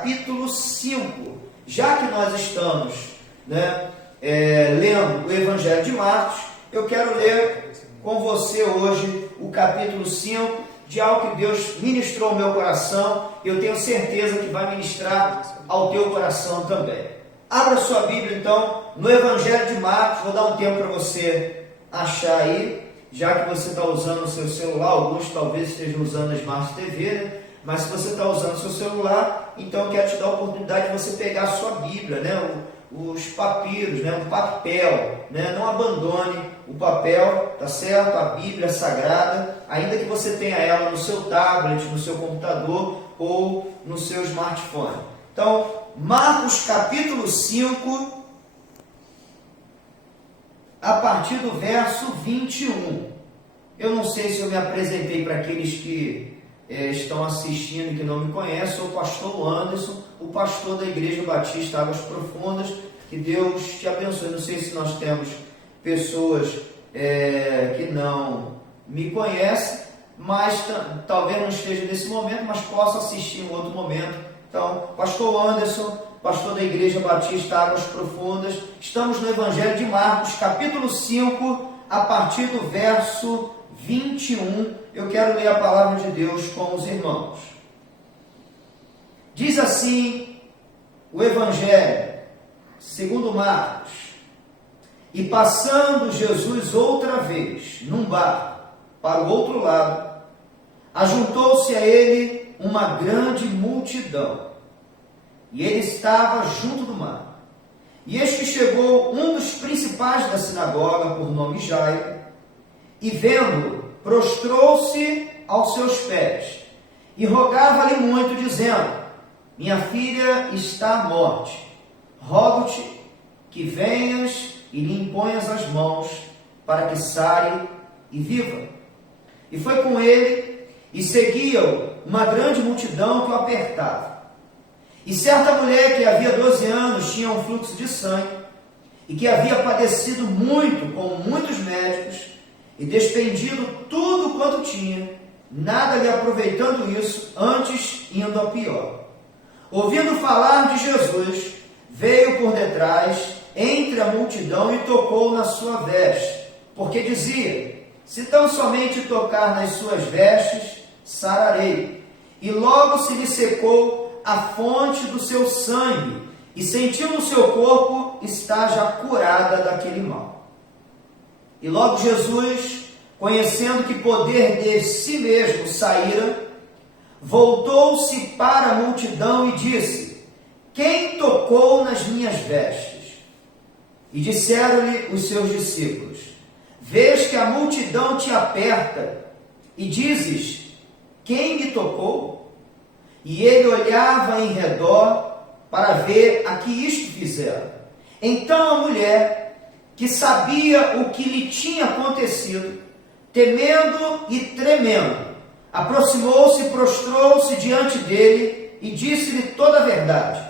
capítulo 5. Já que nós estamos lendo o Evangelho de Marcos, eu quero ler com você hoje o capítulo 5 de algo que Deus ministrou ao meu coração. Eu tenho certeza que vai ministrar ao teu coração também. Abra sua Bíblia então no Evangelho de Marcos. Vou dar um tempo para você achar aí, já que você está usando o seu celular. Alguns talvez estejam usando a Smart TV, né? Mas se você está usando o seu celular, então eu quero te dar a oportunidade de você pegar a sua Bíblia, os papiros, o papel, não abandone o papel, tá certo? A Bíblia Sagrada, ainda que você tenha ela no seu tablet, no seu computador ou no seu smartphone. Então, Marcos capítulo 5, a partir do verso 21. Eu não sei se eu me apresentei para aqueles que estão assistindo e que não me conhecem. Sou o pastor Anderson, o pastor da Igreja Batista Águas Profundas. Que Deus te abençoe. Não sei se nós temos pessoas que não me conhecem, mas talvez não esteja nesse momento, mas possa assistir em outro momento. Então, pastor Anderson, pastor da Igreja Batista Águas Profundas. Estamos no Evangelho de Marcos, capítulo 5, a partir do verso 21. Eu quero ler a palavra de Deus com os irmãos. Diz assim o Evangelho segundo Marcos: E passando Jesus outra vez num barco para o outro lado, ajuntou-se a ele uma grande multidão, e ele estava junto do mar. E eis que chegou um dos principais da sinagoga, por nome Jairo, e vendo-o, prostrou-se aos seus pés e rogava-lhe muito, dizendo: Minha filha está à morte. Rogo-te que venhas e lhe imponhas as mãos, para que sare e viva. E foi com ele, e seguia-o uma grande multidão que o apertava. E certa mulher que havia 12 anos tinha um fluxo de sangue, e que havia padecido muito com muitos médicos, e despendido tudo quanto tinha, nada lhe aproveitando isso, antes indo a pior. Ouvindo falar de Jesus, veio por detrás, entre a multidão, e tocou na sua veste, porque dizia: Se tão somente tocar nas suas vestes, sararei. E logo se lhe secou a fonte do seu sangue, e sentiu no seu corpo estar já curada daquele mal. E logo Jesus, conhecendo que poder de si mesmo saíra, voltou-se para a multidão e disse: Quem tocou nas minhas vestes? E disseram-lhe os seus discípulos: Vês que a multidão te aperta, e dizes: Quem me tocou? E ele olhava em redor para ver a que isto fizeram. Então a mulher, que sabia o que lhe tinha acontecido, temendo e tremendo, aproximou-se e prostrou-se diante dele e disse-lhe toda a verdade.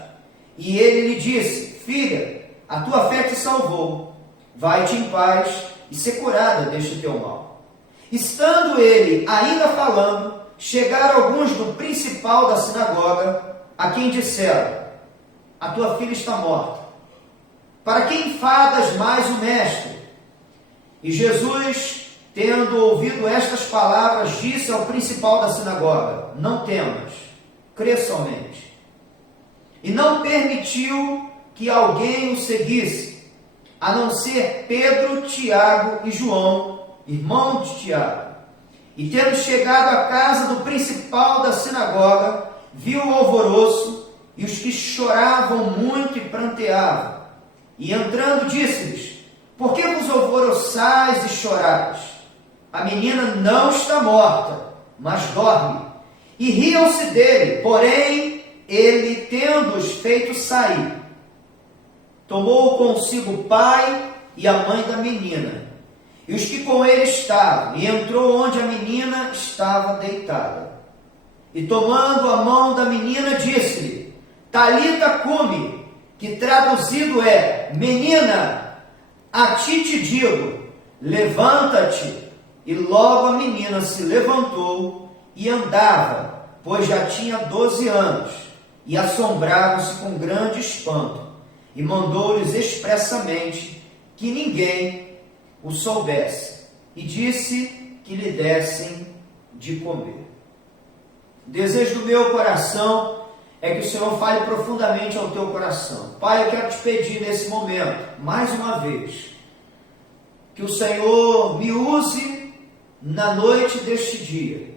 E ele lhe disse: Filha, a tua fé te salvou. Vai-te em paz e ser curada deste teu mal. Estando ele ainda falando, chegaram alguns do principal da sinagoga, a quem disseram: A tua filha está morta. Para que enfadas mais o mestre? E Jesus, tendo ouvido estas palavras, disse ao principal da sinagoga: Não temas, crê somente. E não permitiu que alguém o seguisse, a não ser Pedro, Tiago e João, irmão de Tiago. E tendo chegado à casa do principal da sinagoga, viu o alvoroço e os que choravam muito e pranteavam. E entrando, disse-lhes: Por que vos alvoroçais e chorais? A menina não está morta, mas dorme. E riam-se dele. Porém, ele, tendo-os feito sair, tomou consigo o pai e a mãe da menina, e os que com ele estavam, e entrou onde a menina estava deitada. E tomando a mão da menina, disse-lhe: Talita cumi, que traduzido é: Menina, a ti te digo, levanta-te. E logo a menina se levantou e andava, pois já tinha 12 anos, e assombraram-se com grande espanto, e mandou-lhes expressamente que ninguém o soubesse, e disse que lhe dessem de comer. O desejo do meu coração é que o Senhor fale profundamente ao teu coração. Pai, eu quero te pedir nesse momento, mais uma vez, que o Senhor me use na noite deste dia,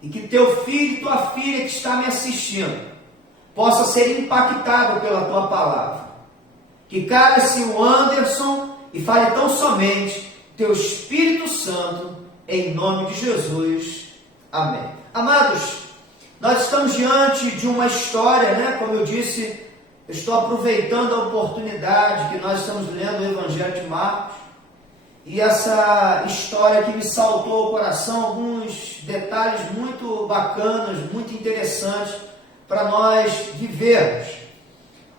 e que teu filho e tua filha que está me assistindo possa ser impactado pela tua palavra. Que cale-se o Anderson e fale tão somente teu Espírito Santo, em nome de Jesus. Amém. Amados, nós estamos diante de uma história, né? Como eu disse, eu estou aproveitando a oportunidade que nós estamos lendo o Evangelho de Marcos, e essa história que me saltou ao coração, alguns detalhes muito bacanas, muito interessantes para nós vivermos.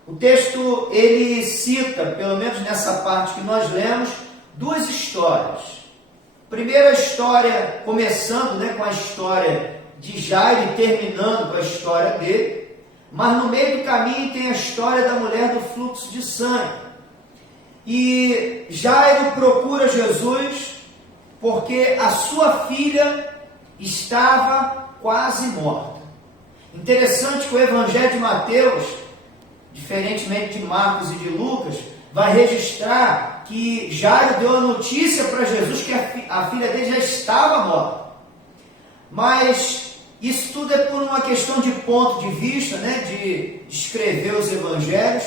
O texto, ele cita, pelo menos nessa parte que nós lemos, duas histórias. Primeira história, começando, né, com a história de Jairo e terminando com a história dele, mas no meio do caminho tem a história da mulher do fluxo de sangue. E Jairo procura Jesus porque a sua filha estava quase morta. Interessante que o Evangelho de Mateus, diferentemente de Marcos e de Lucas, vai registrar que Jairo deu a notícia para Jesus que a filha dele já estava morta. Mas isso tudo é por uma questão de ponto de vista, né, de escrever os evangelhos.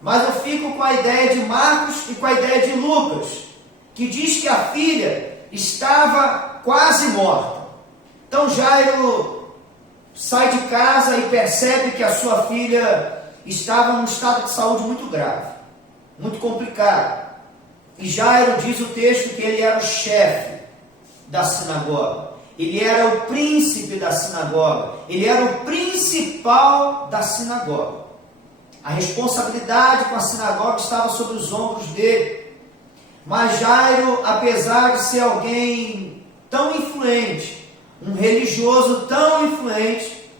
Mas eu fico com a ideia de Marcos e com a ideia de Lucas, que diz que a filha estava quase morta. Então Jairo sai de casa e percebe que a sua filha estava num estado de saúde muito grave, muito complicado. E Jairo, diz o texto, que ele era o chefe da sinagoga, ele era o príncipe da sinagoga, ele era o principal da sinagoga. A responsabilidade com a sinagoga estava sobre os ombros dele. Mas Jairo, apesar de ser alguém tão influente, um religioso tão influente,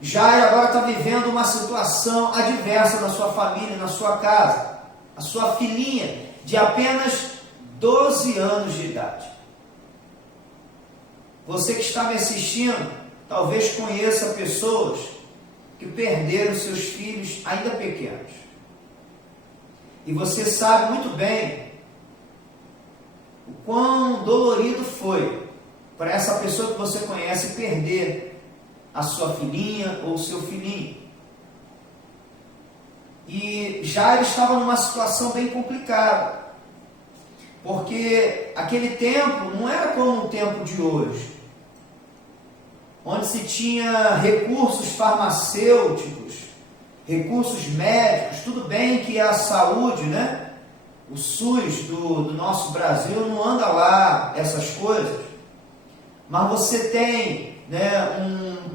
Jairo agora está vivendo uma situação adversa na sua família, na sua casa. A sua filhinha, de apenas 12 anos de idade. Você que está me assistindo, talvez conheça pessoas que perderam seus filhos ainda pequenos. E você sabe muito bem o quão dolorido foi para essa pessoa que você conhece perder a sua filhinha ou o seu filhinho. E Jairo estava numa situação bem complicada, porque aquele tempo não era como o tempo de hoje, onde se tinha recursos farmacêuticos, recursos médicos. Tudo bem que a saúde, né, o SUS do nosso Brasil não anda lá, essas coisas, mas você tem, né,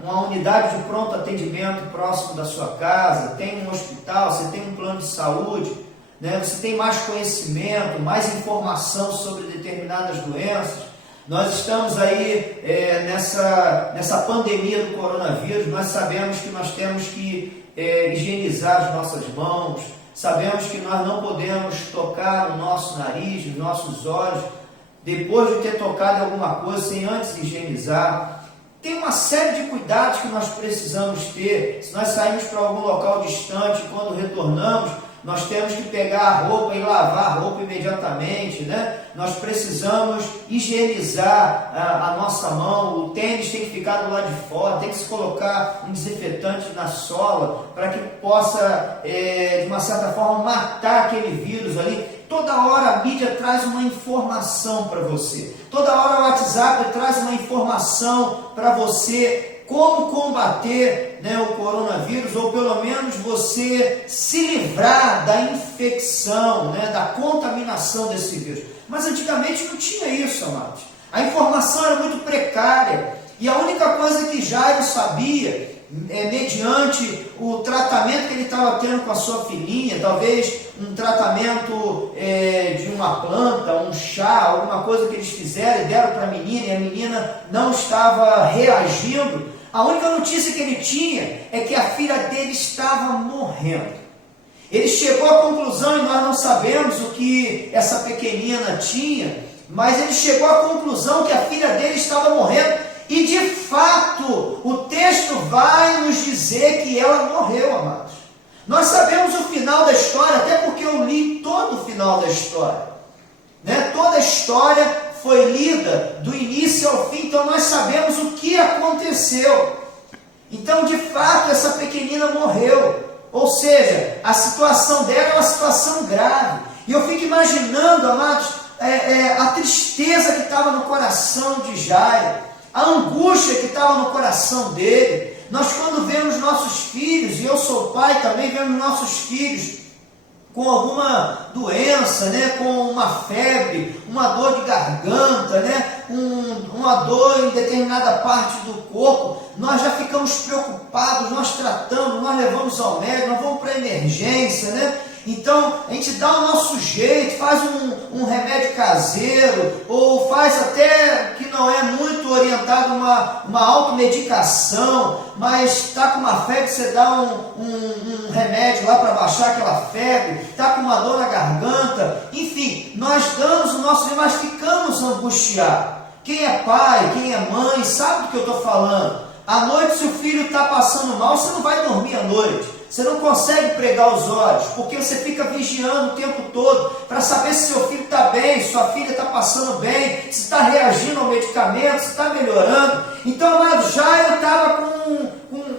uma unidade de pronto atendimento próximo da sua casa, tem um hospital, você tem um plano de saúde, né, você tem mais conhecimento, mais informação sobre determinadas doenças. Nós estamos aí nessa pandemia do coronavírus. Nós sabemos que nós temos que higienizar as nossas mãos, sabemos que nós não podemos tocar no nosso nariz, nos nossos olhos, depois de ter tocado em alguma coisa, sem antes higienizar. Tem uma série de cuidados que nós precisamos ter. Se nós saímos para algum local distante, quando retornamos, nós temos que pegar a roupa e lavar a roupa imediatamente, né? Nós precisamos higienizar a nossa mão, o tênis tem que ficar do lado de fora, tem que se colocar um desinfetante na sola, para que possa, de uma certa forma, matar aquele vírus ali. Toda hora a mídia traz uma informação para você, toda hora o WhatsApp traz uma informação para você, como combater, né, o coronavírus, ou pelo menos você se livrar da infecção, né, da contaminação desse vírus. Mas antigamente não tinha isso, amados. A informação era muito precária, e a única coisa que Jairo sabia, mediante o tratamento que ele estava tendo com a sua filhinha, talvez um tratamento de uma planta, um chá, alguma coisa que eles fizeram e deram para a menina, e a menina não estava reagindo. A única notícia que ele tinha é que a filha dele estava morrendo. Ele chegou à conclusão, e nós não sabemos o que essa pequenina tinha, mas ele chegou à conclusão que a filha dele estava morrendo, e de fato o texto vai nos dizer que ela morreu, amados. Nós sabemos o final da história, até porque eu li todo o final da história, né? Toda a história foi lida do início ao fim, então nós sabemos o que aconteceu. Então, de fato, essa pequenina morreu, ou seja, a situação dela é uma situação grave. E eu fico imaginando, amados, a tristeza que estava no coração de Jairo, a angústia que estava no coração dele. Nós, quando vemos nossos filhos, e eu sou pai também, vemos nossos filhos com alguma doença, né, com uma febre, uma dor de garganta, né, uma dor em determinada parte do corpo, nós já ficamos preocupados, nós tratamos, nós levamos ao médico, nós vamos para a emergência, né? Então, a gente dá o nosso jeito, faz um remédio caseiro, ou faz até, que não é muito orientado, uma automedicação, mas está com uma febre, você dá um remédio lá para baixar aquela febre, está com uma dor na garganta, enfim, nós damos o nosso jeito, mas ficamos angustiados. Quem é pai, quem é mãe, sabe do que eu estou falando. À noite, se o filho está passando mal, você não vai dormir à noite. Você não consegue pregar os olhos, porque você fica vigiando o tempo todo para saber se seu filho está bem, se sua filha está passando bem, se está reagindo ao medicamento, se está melhorando. Então, amado, Jairo estava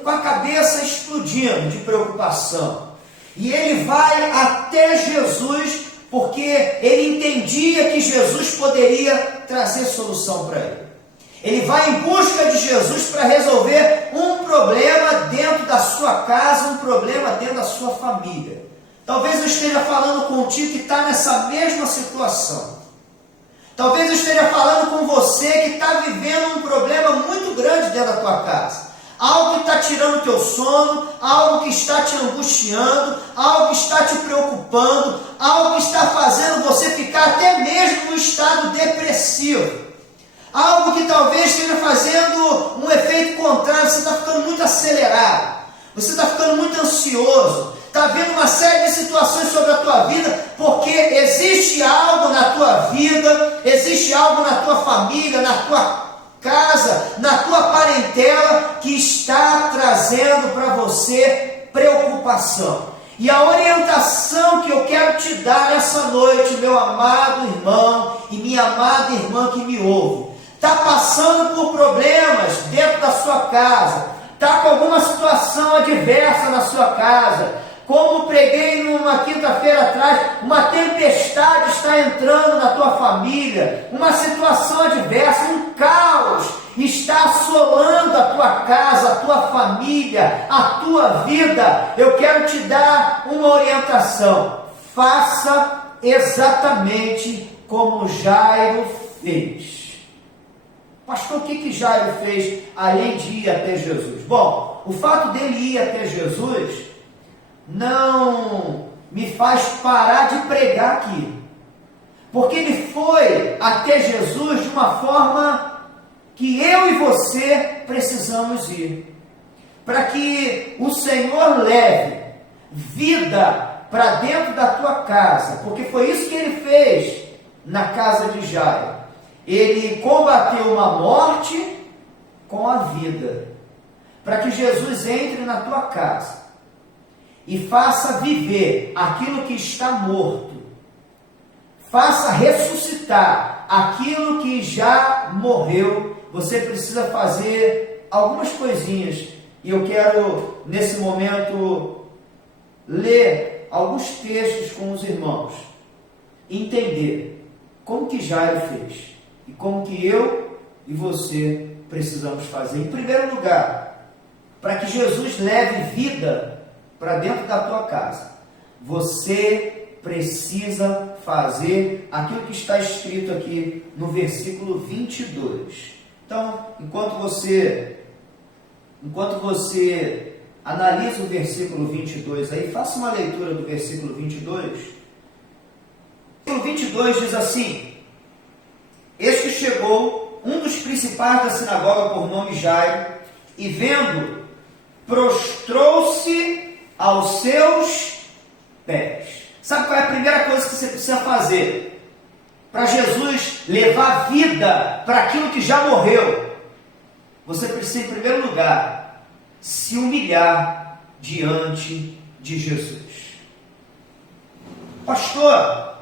com a cabeça explodindo de preocupação. E ele vai até Jesus, porque ele entendia que Jesus poderia trazer solução para ele. Ele vai em busca de Jesus para resolver um problema dentro da sua casa, um problema dentro da sua família. Talvez eu esteja falando contigo que está nessa mesma situação. Talvez eu esteja falando com você que está vivendo um problema muito grande dentro da tua casa. Algo que está tirando o teu sono, algo que está te angustiando, algo que está te preocupando, algo que está fazendo você ficar até mesmo no estado depressivo. Algo que talvez esteja fazendo um efeito contrário, você está ficando muito acelerado, você está ficando muito ansioso, está vendo uma série de situações sobre a tua vida, porque existe algo na tua vida, existe algo na tua família, na tua casa, na tua parentela, que está trazendo para você preocupação. E a orientação que eu quero te dar essa noite, meu amado irmão e minha amada irmã que me ouve, está passando por problemas dentro da sua casa, está com alguma situação adversa na sua casa, como preguei numa quinta-feira atrás, uma tempestade está entrando na tua família, uma situação adversa, um caos está assolando a tua casa, a tua família, a tua vida. Eu quero te dar uma orientação: faça exatamente como Jairo fez. Pastor, o que Jairo fez além de ir até Jesus? Bom, o fato dele ir até Jesus não me faz parar de pregar aqui, porque ele foi até Jesus de uma forma que eu e você precisamos ir, para que o Senhor leve vida para dentro da tua casa, porque foi isso que ele fez na casa de Jairo. Ele combateu uma morte com a vida, para que Jesus entre na tua casa e faça viver aquilo que está morto, faça ressuscitar aquilo que já morreu. Você precisa fazer algumas coisinhas, e eu quero nesse momento ler alguns textos com os irmãos, entender como que Jairo fez e como que eu e você precisamos fazer. Em primeiro lugar, para que Jesus leve vida para dentro da tua casa, você precisa fazer aquilo que está escrito aqui no versículo 22. Então, enquanto você analisa o versículo 22 aí, faça uma leitura do versículo 22. O versículo 22 diz assim: Eis que chegou um dos principais da sinagoga por nome Jairo, e vendo, prostrou-se aos seus pés. Sabe qual é a primeira coisa que você precisa fazer para Jesus levar vida para aquilo que já morreu? Você precisa, em primeiro lugar, se humilhar diante de Jesus. Pastor,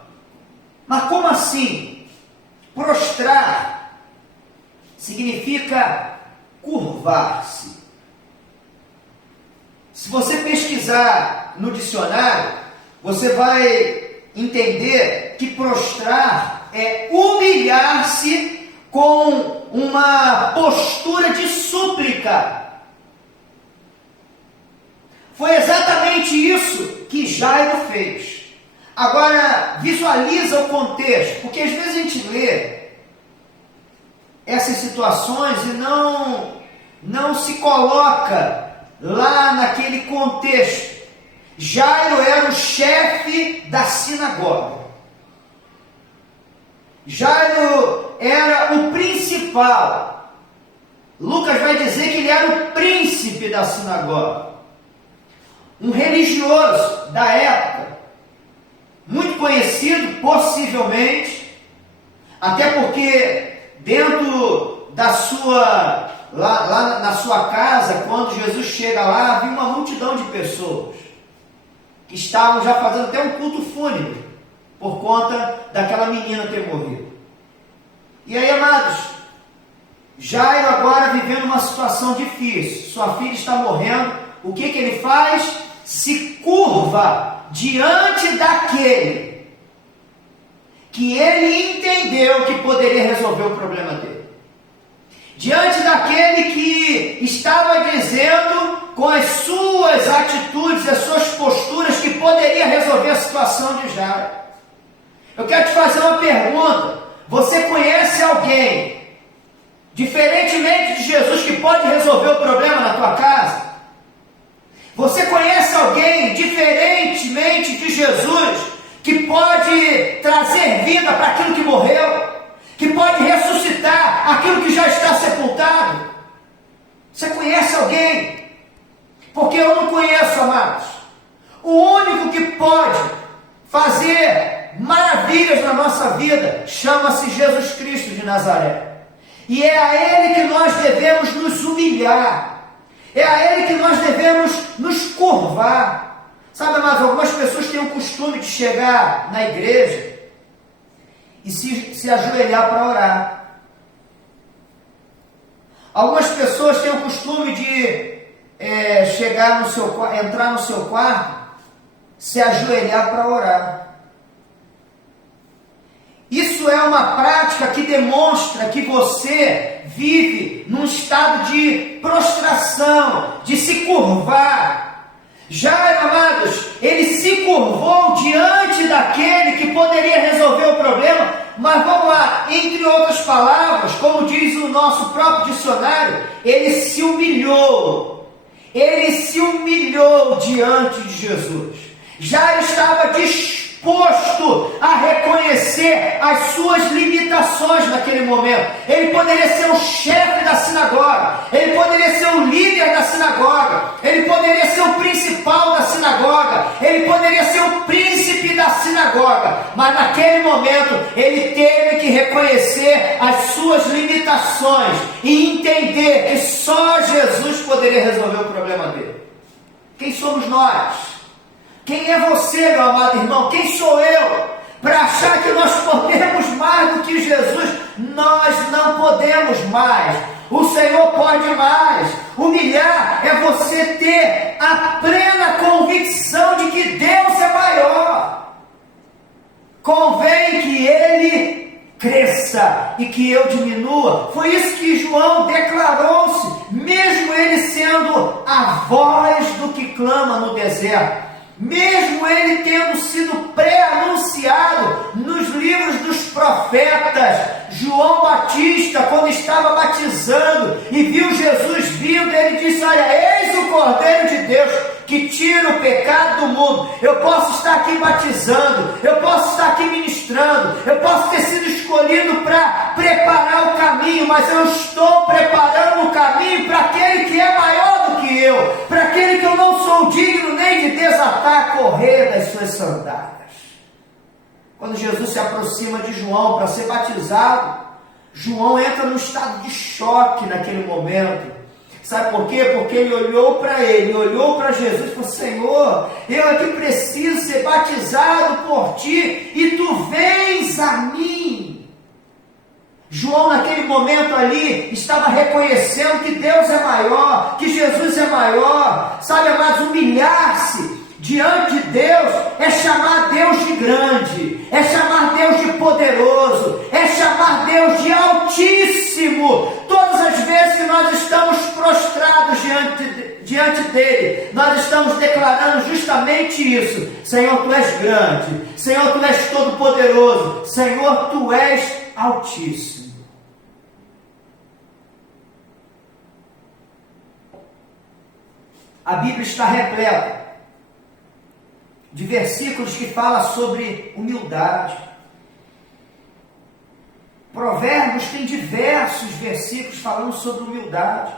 mas como assim? Prostrar significa curvar-se. Se você pesquisar no dicionário, você vai entender que prostrar é humilhar-se com uma postura de súplica. Foi exatamente isso que Jairo fez. Agora, visualiza o contexto, porque às vezes a gente lê essas situações e não se coloca lá naquele contexto. Jairo era o chefe da sinagoga. Jairo era o principal. Lucas vai dizer que ele era o príncipe da sinagoga. Um religioso da época, muito conhecido, possivelmente, até porque dentro da sua, lá na sua casa, quando Jesus chega lá, havia uma multidão de pessoas que estavam já fazendo até um culto fúnebre, por conta daquela menina ter morrido. E aí, amados, Jairo agora vivendo uma situação difícil, sua filha está morrendo, o que ele faz? Se curva diante daquele que ele entendeu que poderia resolver o problema dele. Diante daquele que estava dizendo com as suas atitudes, as suas posturas, que poderia resolver a situação de Jairo. Eu quero te fazer uma pergunta. Você conhece alguém, diferentemente de Jesus, que pode resolver o problema na tua casa? Você conhece alguém, diferentemente de Jesus, que pode trazer vida para aquilo que morreu? Que pode ressuscitar aquilo que já está sepultado? Você conhece alguém? Porque eu não conheço, amados. O único que pode fazer maravilhas na nossa vida chama-se Jesus Cristo de Nazaré. E é a Ele que nós devemos nos humilhar. É a Ele que nós devemos nos curvar. Sabe, amados, algumas pessoas têm o costume de chegar na igreja e se ajoelhar para orar. Algumas pessoas têm o costume de entrar no seu quarto, se ajoelhar para orar. Isso é uma prática que demonstra que você vive num estado de prostração, de se curvar. Jairo, amados, ele se curvou diante daquele que poderia resolver o problema, mas vamos lá, entre outras palavras, como diz o nosso próprio dicionário, ele se humilhou. Ele se humilhou diante de Jesus. Jairo estava disposto a reconhecer as suas limitações naquele momento. Ele poderia ser o chefe da sinagoga, ele poderia ser o líder da sinagoga, ele poderia ser o principal da sinagoga, ele poderia ser o príncipe da sinagoga, mas naquele momento ele teve que reconhecer as suas limitações e entender que só Jesus poderia resolver o problema dele. Quem somos nós? Quem é você, meu amado irmão? Quem sou eu? Para achar que nós podemos mais do que Jesus? Nós não podemos mais. O Senhor pode mais. Humilhar é você ter a plena convicção de que Deus é maior. Convém que Ele cresça e que eu diminua. Foi isso que João declarou-se, mesmo ele sendo a voz do que clama no deserto. Mesmo ele tendo sido pré-anunciado nos livros dos profetas, João Batista, quando estava batizando e viu Jesus vindo, ele disse: olha, eis o Cordeiro de Deus que tira o pecado do mundo. Eu posso estar aqui batizando, eu posso estar aqui ministrando, eu posso ter sido escolhido para preparar o caminho, mas eu estou preparando o caminho para aquele que é maior do que eu, para aquele que eu não sou digno nem de desatar a correia das suas sandálias. Quando Jesus se aproxima de João para ser batizado, João entra num estado de choque naquele momento. Sabe por quê? Porque ele olhou para Jesus e falou: Senhor, eu aqui preciso ser batizado por ti e tu vens a mim. João naquele momento ali estava reconhecendo que Deus é maior, que Jesus é maior. Sabe, amados, humilhar-se diante de Deus é chamar Deus de grande, é chamar Deus de poderoso, é chamar Deus de altíssimo. Todas as vezes que nós estamos prostrados diante dele, nós estamos declarando justamente isso: Senhor, tu és grande, Senhor, tu és todo poderoso, Senhor, tu és altíssimo. A Bíblia está repleta de versículos que falam sobre humildade. Provérbios tem diversos versículos falando sobre humildade.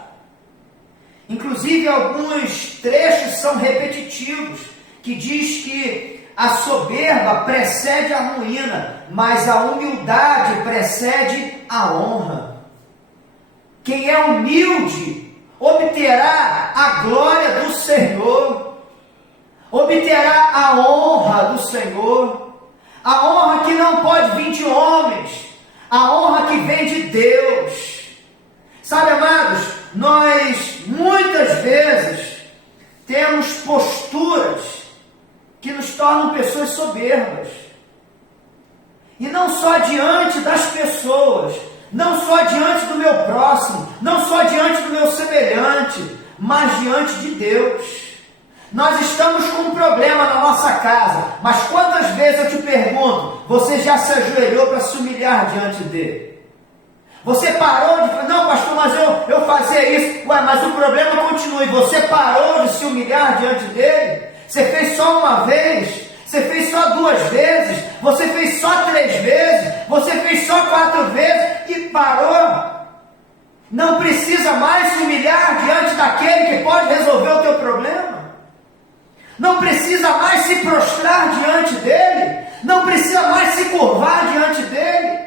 Inclusive alguns trechos são repetitivos, que diz que a soberba precede a ruína, mas a humildade precede a honra. Quem é humilde obterá a glória do Senhor, obterá a honra do Senhor, a honra que não pode vir de homens, a honra que vem de Deus. Sabe, amados, nós muitas vezes temos posturas que nos tornam pessoas soberbas, e não só diante das pessoas, não só diante do meu próximo, não só diante do meu semelhante, mas diante de Deus. Nós estamos com um problema na nossa casa, mas quantas vezes eu te pergunto, você já se ajoelhou para se humilhar diante dele? Você parou de falar: não, pastor, mas eu fazia isso. Ué, mas o problema continua. E você parou de se humilhar diante dele? Você fez só uma vez? Você fez só 2 vezes? Você fez só 3 vezes? Você fez só 4 vezes e parou? Não precisa mais se humilhar diante daquele que pode resolver o teu problema? Não precisa mais se prostrar diante dele? Não precisa mais se curvar diante dele?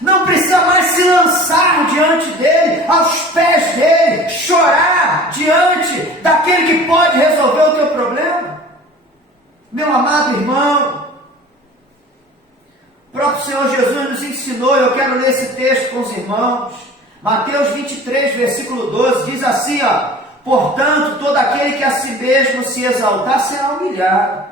Não precisa mais se lançar diante dele, aos pés dele, chorar diante daquele que pode resolver o teu problema? Meu amado irmão, o próprio Senhor Jesus nos ensinou, eu quero ler esse texto com os irmãos. Mateus 23, versículo 12, diz assim, portanto, todo aquele que a si mesmo se exaltar será humilhado,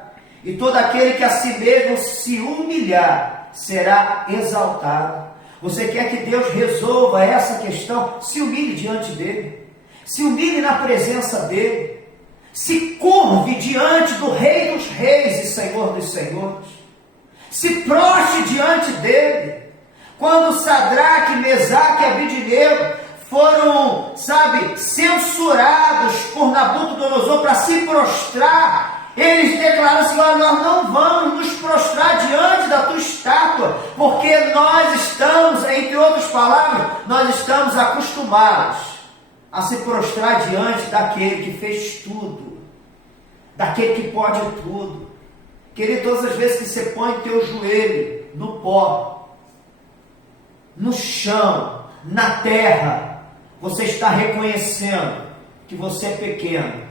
e todo aquele que a si mesmo se humilhar será exaltado. Você quer que Deus resolva essa questão? Se humilhe diante dele, se humilhe na presença dele, se curve diante do Rei dos Reis e Senhor dos Senhores, se prostre diante dele. Quando Sadraque, Mesaque e Abednego foram, censurados por Nabucodonosor para se prostrar, eles declararam assim: nós não vamos nos prostrar diante da tua estátua, porque nós estamos, entre outras palavras, nós estamos acostumados a se prostrar diante daquele que fez tudo, daquele que pode tudo. Querido, todas as vezes que você põe o teu joelho no pó, no chão, na terra, você está reconhecendo que você é pequeno,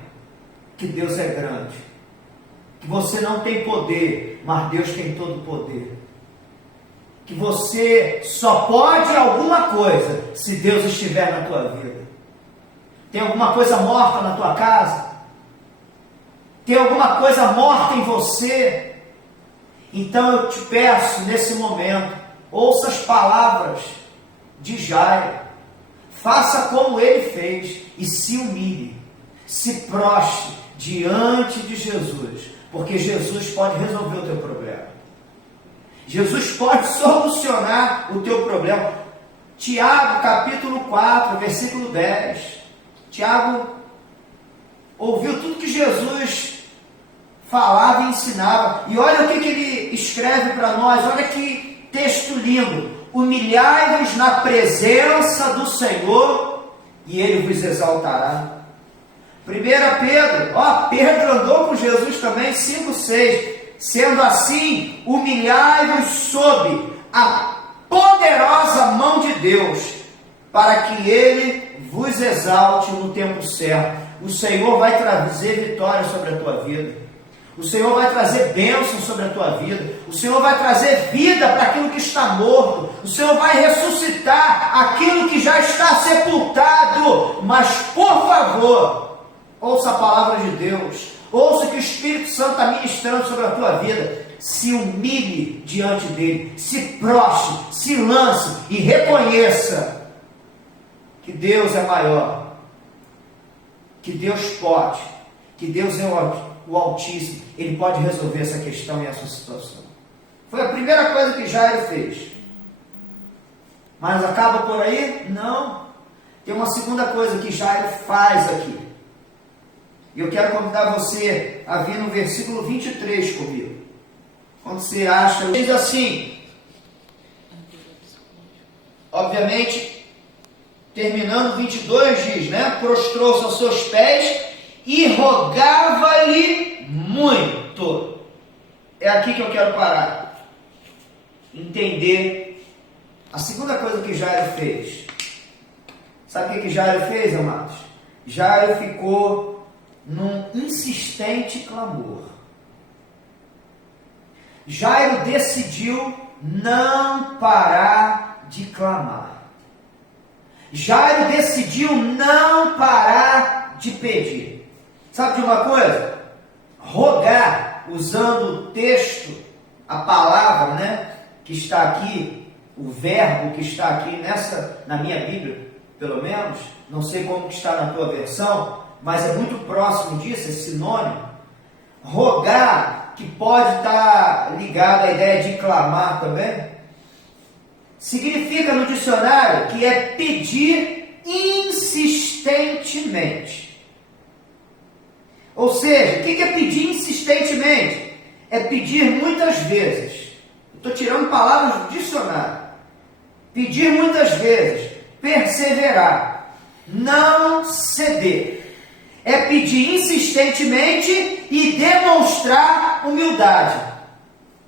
que Deus é grande, que você não tem poder, mas Deus tem todo o poder, que você só pode alguma coisa se Deus estiver na tua vida. Tem alguma coisa morta na tua casa? Tem alguma coisa morta em você? Então eu te peço nesse momento, ouça as palavras de Jairo, faça como ele fez e se humilhe, se prostre diante de Jesus, porque Jesus pode resolver o teu problema. Jesus pode solucionar o teu problema. Tiago capítulo 4, versículo 10. Tiago ouviu tudo que Jesus falava e ensinava. E olha o que ele escreve para nós, olha que texto lindo. Humilhai-vos na presença do Senhor e Ele vos exaltará. 1 Pedro, Pedro andou com Jesus também, 5,6. Sendo assim, humilhai-vos sob a poderosa mão de Deus, para que Ele vos exalte no tempo certo. O Senhor vai trazer vitória sobre a tua vida. O Senhor vai trazer bênção sobre a tua vida. O Senhor vai trazer vida para aquilo que está morto. O Senhor vai ressuscitar aquilo que já está sepultado. Mas, por favor, ouça a palavra de Deus. Ouça o que o Espírito Santo está ministrando sobre a tua vida. Se humilhe diante dele. Se prostre, se lance e reconheça que Deus é maior. Que Deus pode. Que Deus é o Altíssimo, Ele pode resolver essa questão e essa situação. Foi a primeira coisa que Jairo fez. Mas acaba por aí? Não. Tem uma segunda coisa que Jairo faz aqui. E eu quero convidar você a vir no versículo 23 comigo. Quando você acha, diz assim, obviamente, terminando 22 diz, prostrou-se aos seus pés e rogava-lhe muito. É aqui que eu quero parar. Entender a segunda coisa que Jairo fez. Sabe o que Jairo fez, amados? Jairo ficou num insistente clamor. Jairo decidiu não parar de clamar. Jairo decidiu não parar de pedir. Sabe de uma coisa? Rogar, usando o texto, a palavra, que está aqui, o verbo que está aqui na minha Bíblia, pelo menos, não sei como que está na tua versão, mas é muito próximo disso, é sinônimo. Rogar, que pode estar ligado à ideia de clamar também, significa no dicionário que é pedir insistentemente. Ou seja, o que é pedir insistentemente? É pedir muitas vezes. Estou tirando palavras do dicionário. Pedir muitas vezes. Perseverar. Não ceder. É pedir insistentemente e demonstrar humildade.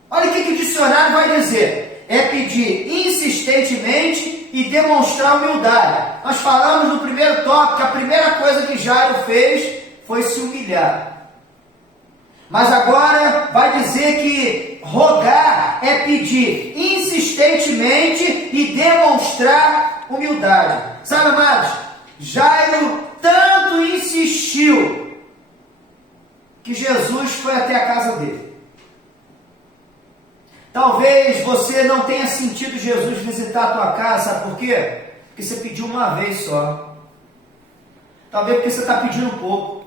Olha o que o dicionário vai dizer. É pedir insistentemente e demonstrar humildade. Nós falamos no primeiro tópico, a primeira coisa que Jairo fez foi se humilhar. Mas agora vai dizer que rogar é pedir insistentemente e demonstrar humildade. Sabe, amados? Jairo tanto insistiu que Jesus foi até a casa dele. Talvez você não tenha sentido Jesus visitar a tua casa, sabe por quê? Porque você pediu uma vez só. Talvez porque você está pedindo pouco.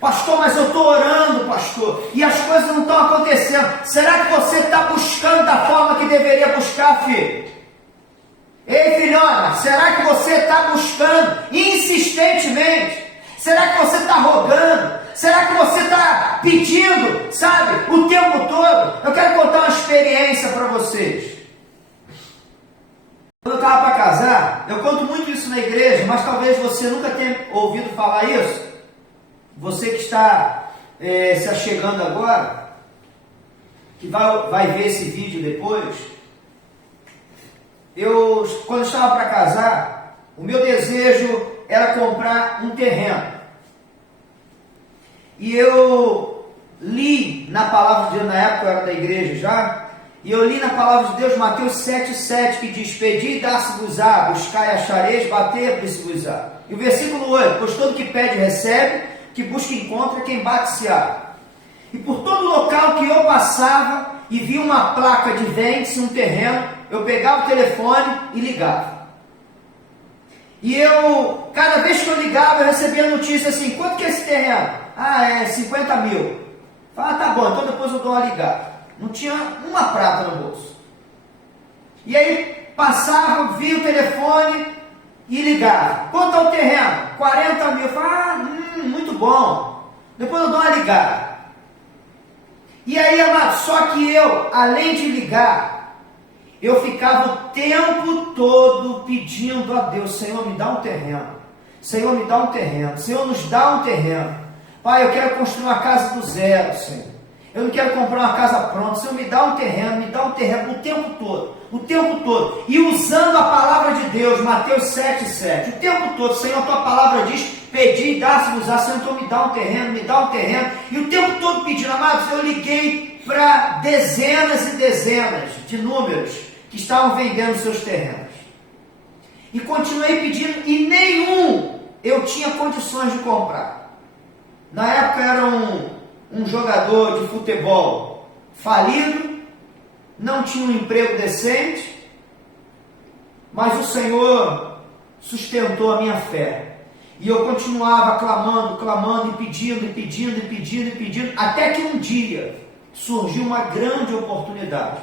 Pastor, mas eu estou orando, pastor, e as coisas não estão acontecendo. Será que você está buscando da forma que deveria buscar, filho? Ei, filhona, será que você está buscando insistentemente? Será que você está rogando? Será que você está pedindo, sabe, o tempo todo? Eu quero contar uma experiência para vocês. Quando eu estava para casar, eu conto muito isso na igreja, mas talvez você nunca tenha ouvido falar isso. Você que está se achegando agora, que vai ver esse vídeo depois, quando eu estava para casar, o meu desejo era comprar um terreno. E eu li na palavra de Deus, na época eu era da igreja já, e eu li na palavra de Deus Mateus 7,7, que diz, pedi e dá-se-vos-á, buscai e achareis, bater, abrir-se-vos-á. E o versículo 8, pois todo que pede recebe, que busca e encontra, quem bate se abre. E por todo local que eu passava e via uma placa de vende-se um terreno, eu pegava o telefone e ligava. E cada vez que eu ligava, eu recebia a notícia assim, quanto que é esse terreno? É 50 mil. Fala, tá bom, então depois eu dou uma ligada. Não tinha uma prata no bolso. E aí passava, via o telefone e ligava. Quanto é o terreno? 40 mil. Fala, bom, depois eu dou uma ligada. E aí, amado, só que eu, além de ligar, eu ficava o tempo todo pedindo a Deus: Senhor, me dá um terreno, Senhor, me dá um terreno, Senhor, nos dá um terreno. Pai, eu quero construir uma casa do zero, Senhor. Eu não quero comprar uma casa pronta. Senhor, me dá um terreno o tempo todo. E usando a palavra de Deus, Mateus 7,7, o tempo todo, Senhor, a tua palavra diz: pedi e dá-se-vos-á, Senhor, então me dá um terreno. E o tempo todo pedindo, amados, eu liguei para dezenas e dezenas de números que estavam vendendo seus terrenos. E continuei pedindo, e nenhum eu tinha condições de comprar. Na época era um jogador de futebol falido, não tinha um emprego decente, mas o Senhor sustentou a minha fé. E eu continuava clamando, e pedindo, até que um dia surgiu uma grande oportunidade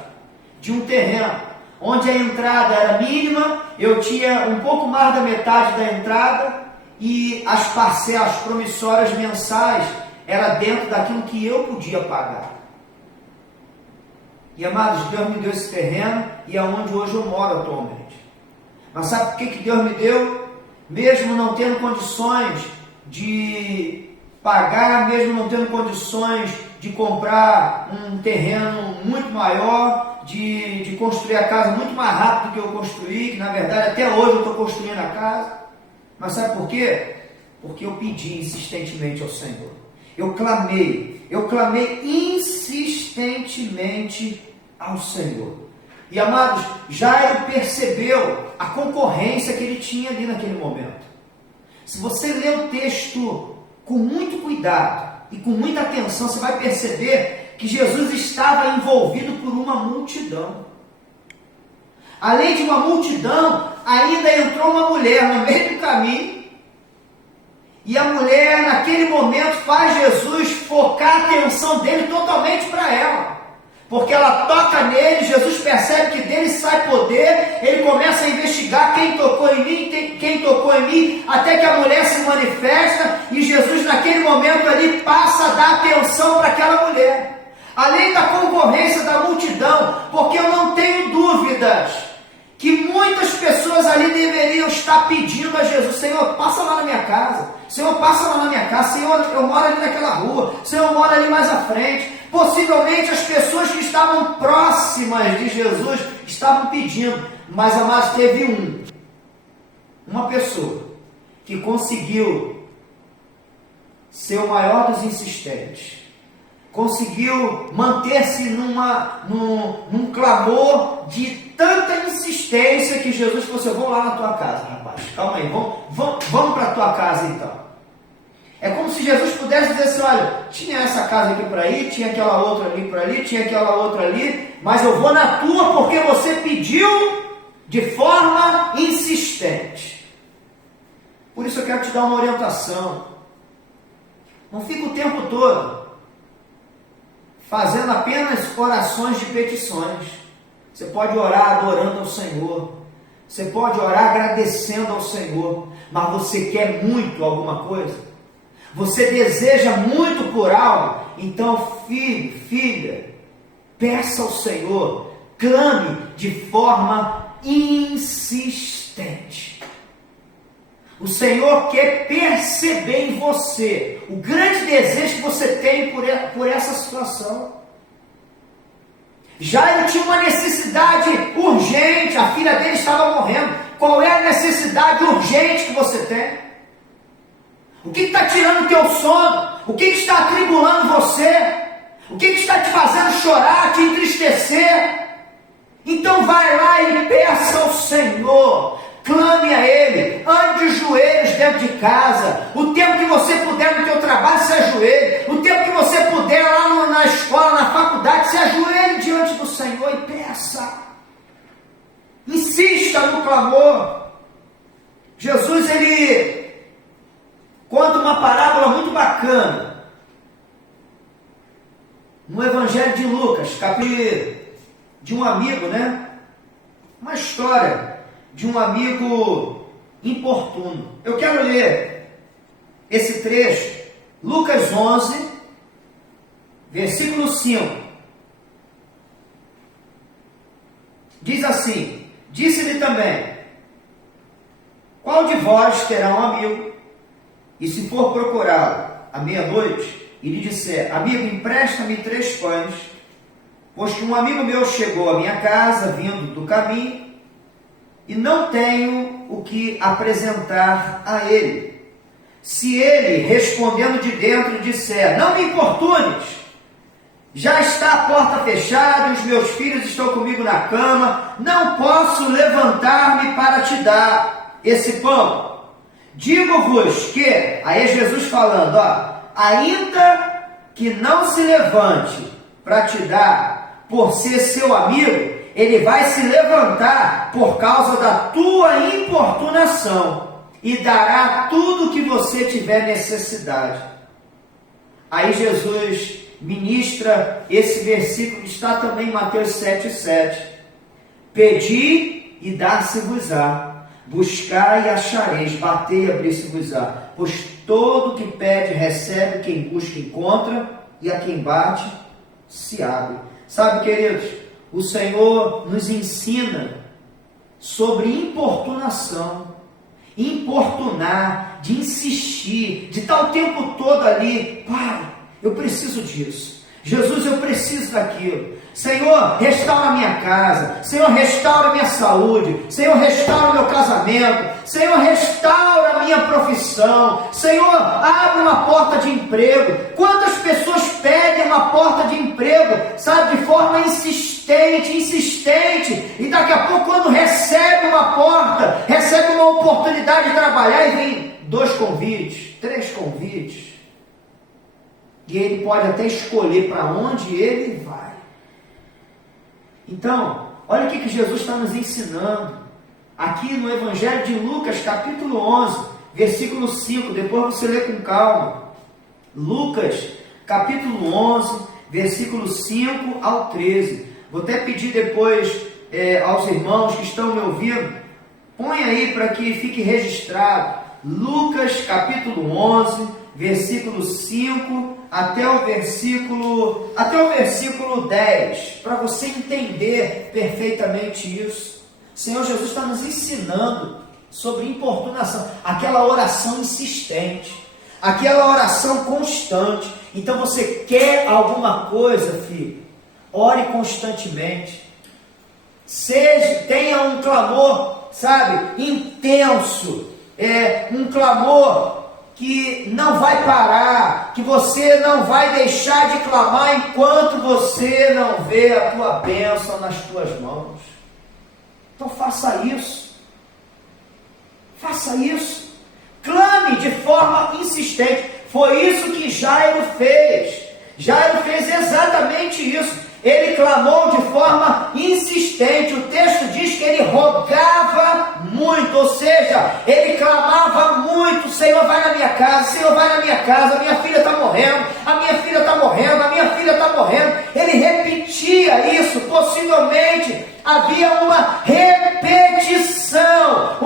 de um terreno, onde a entrada era mínima, eu tinha um pouco mais da metade da entrada, e as parcelas promissórias mensais era dentro daquilo que eu podia pagar. E, amados, Deus me deu esse terreno, e é onde hoje eu moro atualmente. Mas sabe por que Deus me deu? Mesmo não tendo condições de pagar, mesmo não tendo condições de comprar um terreno muito maior, de construir a casa muito mais rápido do que eu construí, que na verdade até hoje eu estou construindo a casa. Mas sabe por quê? Porque eu pedi insistentemente ao Senhor. Eu clamei insistentemente ao Senhor. E, amados, Jairo percebeu a concorrência que ele tinha ali naquele momento. Se você ler o texto com muito cuidado e com muita atenção, você vai perceber que Jesus estava envolvido por uma multidão. Além de uma multidão, ainda entrou uma mulher no meio do caminho. E a mulher, naquele momento, faz Jesus focar a atenção dele totalmente para ela. Porque ela toca nele, Jesus percebe que dele sai poder, ele começa a investigar quem tocou em mim, até que a mulher se manifesta, e Jesus naquele momento ali passa a dar atenção para aquela mulher. Além da concorrência da multidão, porque eu não tenho dúvidas que muitas pessoas ali deveriam estar pedindo a Jesus: Senhor, passa lá na minha casa, Senhor, passa lá na minha casa, Senhor, eu moro ali naquela rua, Senhor, eu moro ali mais à frente. Possivelmente as pessoas que estavam próximas de Jesus estavam pedindo, mas, amados, teve uma pessoa que conseguiu ser o maior dos insistentes, conseguiu manter-se num clamor de tanta insistência que Jesus falou assim: eu vou lá na tua casa, rapaz, calma aí, vamos para a tua casa então. É como se Jesus pudesse dizer assim: olha, tinha essa casa aqui para ir, tinha aquela outra ali para ali, tinha aquela outra ali, mas eu vou na tua porque você pediu de forma insistente. Por isso eu quero te dar uma orientação. Não fica o tempo todo fazendo apenas orações de petições. Você pode orar adorando ao Senhor, você pode orar agradecendo ao Senhor, mas você quer muito alguma coisa? Você deseja muito por algo? Então, filho, filha, peça ao Senhor, clame de forma insistente. O Senhor quer perceber em você o grande desejo que você tem por essa situação. Jairo tinha uma necessidade urgente, a filha dele estava morrendo. Qual é a necessidade urgente que você tem? O que está tirando o teu sono? O que está atribulando você? O que está te fazendo chorar, te entristecer? Então vai lá e peça ao Senhor, clame a Ele, ande de joelhos dentro de casa, o tempo que você puder no teu trabalho, se ajoelhe, o tempo que você puder lá na escola, na faculdade, se ajoelhe diante do Senhor e peça. Insista no clamor. Jesus, ele conta uma parábola muito bacana no Evangelho de Lucas, capítulo de um amigo, né? Uma história de um amigo importuno. Eu quero ler esse trecho Lucas 11, versículo 5. Diz assim: disse-lhe também: qual de vós terá um amigo, e se for procurá-lo à meia-noite, e lhe disser: amigo, empresta-me 3 pães, pois que um amigo meu chegou à minha casa, vindo do caminho, e não tenho o que apresentar a ele. Se ele, respondendo de dentro, disser: não me importunes, já está a porta fechada, os meus filhos estão comigo na cama, não posso levantar-me para te dar esse pão. Digo-vos que, aí é Jesus falando, ainda que não se levante para te dar, por ser seu amigo, ele vai se levantar por causa da tua importunação e dará tudo o que você tiver necessidade. Aí Jesus ministra esse versículo que está também em Mateus 7,7. Pedi e dar-se-vos-á, buscai e achareis, batei e abrir-se-vos-á. Pois todo que pede recebe, quem busca encontra, e a quem bate se abre. Sabe, queridos, o Senhor nos ensina sobre importunação, importunar, de insistir, de estar o tempo todo ali: Pai, eu preciso disso. Jesus, eu preciso daquilo. Senhor, restaura a minha casa. Senhor, restaura a minha saúde. Senhor, restaura o meu casamento. Senhor, restaura a minha profissão. Senhor, abre uma porta de emprego. Quantas pessoas pedem uma porta de emprego, sabe, de forma insistente, e daqui a pouco, quando recebe uma porta, recebe uma oportunidade de trabalhar, e vem 2 convites, 3 convites, e ele pode até escolher para onde ele vai. Então, olha o que Jesus está nos ensinando aqui no Evangelho de Lucas, capítulo 11, versículo 5. Depois você lê com calma. Lucas, capítulo 11, versículo 5 ao 13. Vou até pedir depois aos irmãos que estão me ouvindo, põe aí para que fique registrado. Lucas, capítulo 11, versículo 5 até o versículo 10, para você entender perfeitamente isso. O Senhor Jesus está nos ensinando sobre importunação, aquela oração insistente, aquela oração constante. Então você quer alguma coisa, filho, ore constantemente, tenha um clamor, sabe, intenso, um clamor que não vai parar, que você não vai deixar de clamar enquanto você não vê a tua bênção nas tuas mãos. Então faça isso, clame de forma insistente. Foi isso que Jairo fez. Jairo fez exatamente isso. Ele clamou de forma insistente. O texto diz que ele rogava muito, ou seja, ele clamava muito: Senhor, vai na minha casa, Senhor, vai na minha casa, a minha filha está morrendo, a minha filha está morrendo, a minha filha está morrendo. Ele repetia isso, possivelmente havia uma repetição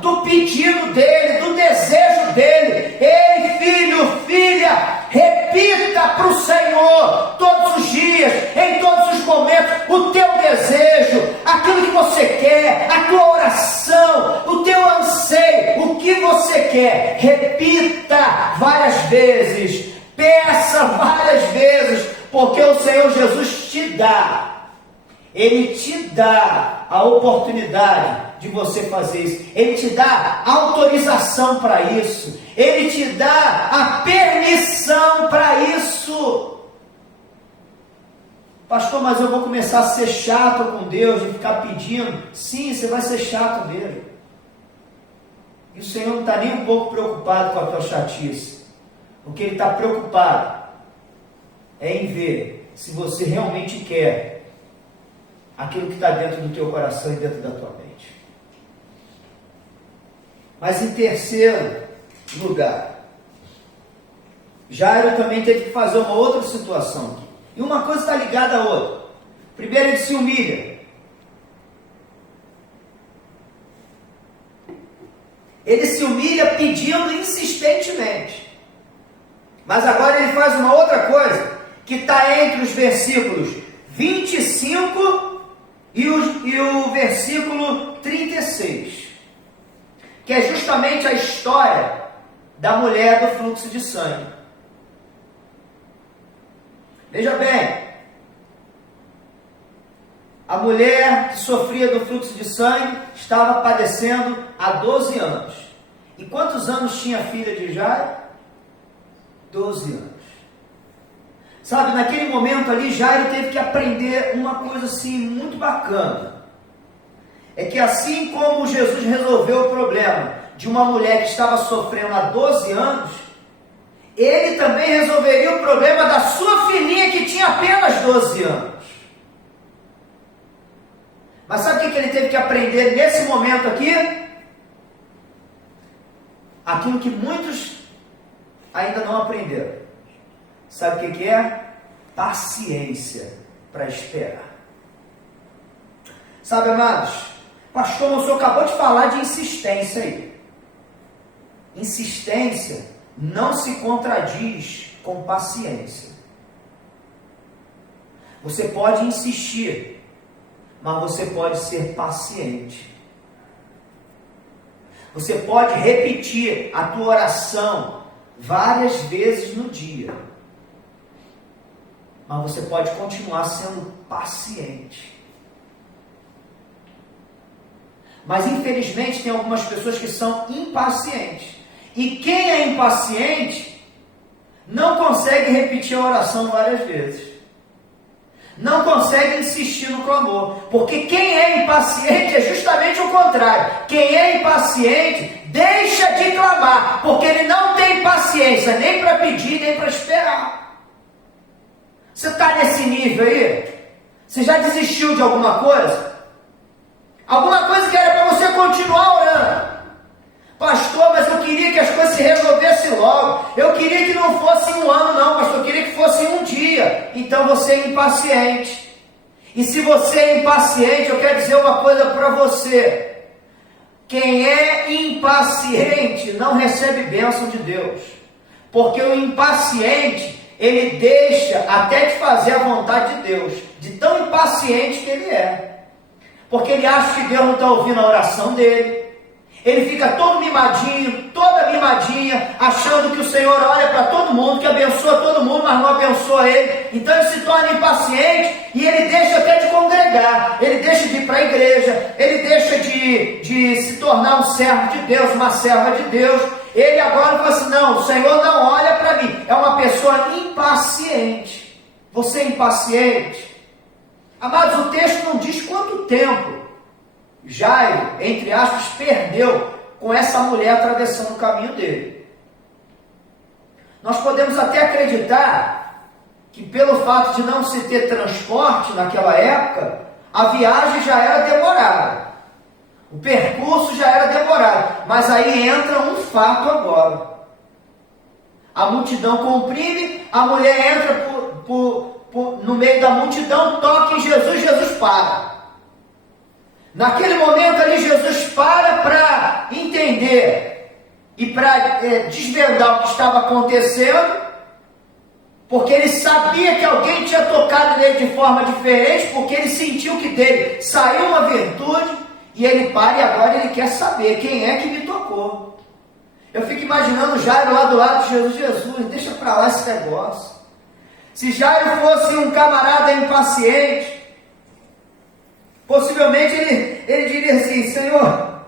do pedido dele, do desejo dele. Ei, filho, filha, repita para o Senhor todos os dias, em todos os momentos, o teu desejo, aquilo que você quer, a tua oração, o teu anseio, o que você quer. Repita várias vezes, peça várias vezes, porque o Senhor Jesus te dá. Ele te dá a oportunidade de você fazer isso. Ele te dá autorização para isso. Ele te dá a permissão para isso. Pastor, mas eu vou começar a ser chato com Deus, de ficar pedindo. Sim, você vai ser chato mesmo. E o Senhor não está nem um pouco preocupado com a tua chatice. O que Ele está preocupado é em ver se você realmente quer aquilo que está dentro do teu coração e dentro da tua mente. Mas em terceiro lugar, Jairo também teve que fazer uma outra situação aqui. E uma coisa está ligada à outra. Primeiro, ele se humilha. ele se humilha pedindo insistentemente. Mas agora ele faz uma outra coisa, que está entre os versículos 25 e o versículo 36, que é justamente a história da mulher do fluxo de sangue. Veja bem, a mulher que sofria do fluxo de sangue estava padecendo há 12 anos. E quantos anos tinha a filha de Jairo? 12 anos. Sabe, naquele momento ali, Jairo teve que aprender uma coisa assim muito bacana. É que assim como Jesus resolveu o problema de uma mulher que estava sofrendo há 12 anos, ele também resolveria o problema da sua filhinha que tinha apenas 12 anos. Mas sabe o que ele teve que aprender nesse momento aqui? Aquilo que muitos ainda não aprenderam. Sabe o que é? Paciência para esperar. Sabe, amados, pastor, o senhor acabou de falar de insistência aí. Insistência não se contradiz com paciência. Você pode insistir, mas você pode ser paciente. Você pode repetir a tua oração várias vezes no dia, mas você pode continuar sendo paciente. Mas infelizmente tem algumas pessoas que são impacientes. E quem é impaciente não consegue repetir a oração várias vezes. Não consegue insistir no clamor. Porque quem é impaciente é justamente o contrário. Quem é impaciente deixa de clamar, porque ele não tem paciência nem para pedir, nem para esperar. Você está nesse nível aí? Você já desistiu de alguma coisa? Alguma coisa que era para você continuar orando. Pastor, mas eu queria que as coisas se resolvessem logo. Eu queria que não fosse um ano, não, pastor. Eu queria que fosse um dia. Então você é impaciente. E se você é impaciente, eu quero dizer uma coisa para você. Quem é impaciente não recebe bênção de Deus. Porque o impaciente, ele deixa até de fazer a vontade de Deus. De tão impaciente que ele é. Porque ele acha que Deus não está ouvindo a oração dele. Ele fica todo mimadinho, toda mimadinha, achando que o Senhor olha para todo mundo, que abençoa todo mundo, mas não abençoa ele. Então ele se torna impaciente e ele deixa até de congregar, ele deixa de ir para a igreja, ele deixa de se tornar um servo de Deus, uma serva de Deus. Ele agora fala assim, não, o Senhor não olha para mim. É uma pessoa impaciente. Você é impaciente? Amados, o texto não diz quanto tempo Jairo, entre aspas, perdeu com essa mulher atravessando o caminho dele. Nós podemos até acreditar que pelo fato de não se ter transporte naquela época, a viagem já era demorada. O percurso já era demorado. Mas aí entra um fato agora. A multidão comprime, a mulher entra no meio da multidão, toca em Jesus, Jesus para. Naquele momento ali, Jesus para entender e para desvendar o que estava acontecendo, porque ele sabia que alguém tinha tocado nele de forma diferente, porque ele sentiu que dele saiu uma virtude, e ele para e agora ele quer saber quem é que me tocou. Eu fico imaginando Jairo lá do lado de Jesus, deixa para lá esse negócio. Se Jairo fosse um camarada impaciente, possivelmente ele diria assim, Senhor,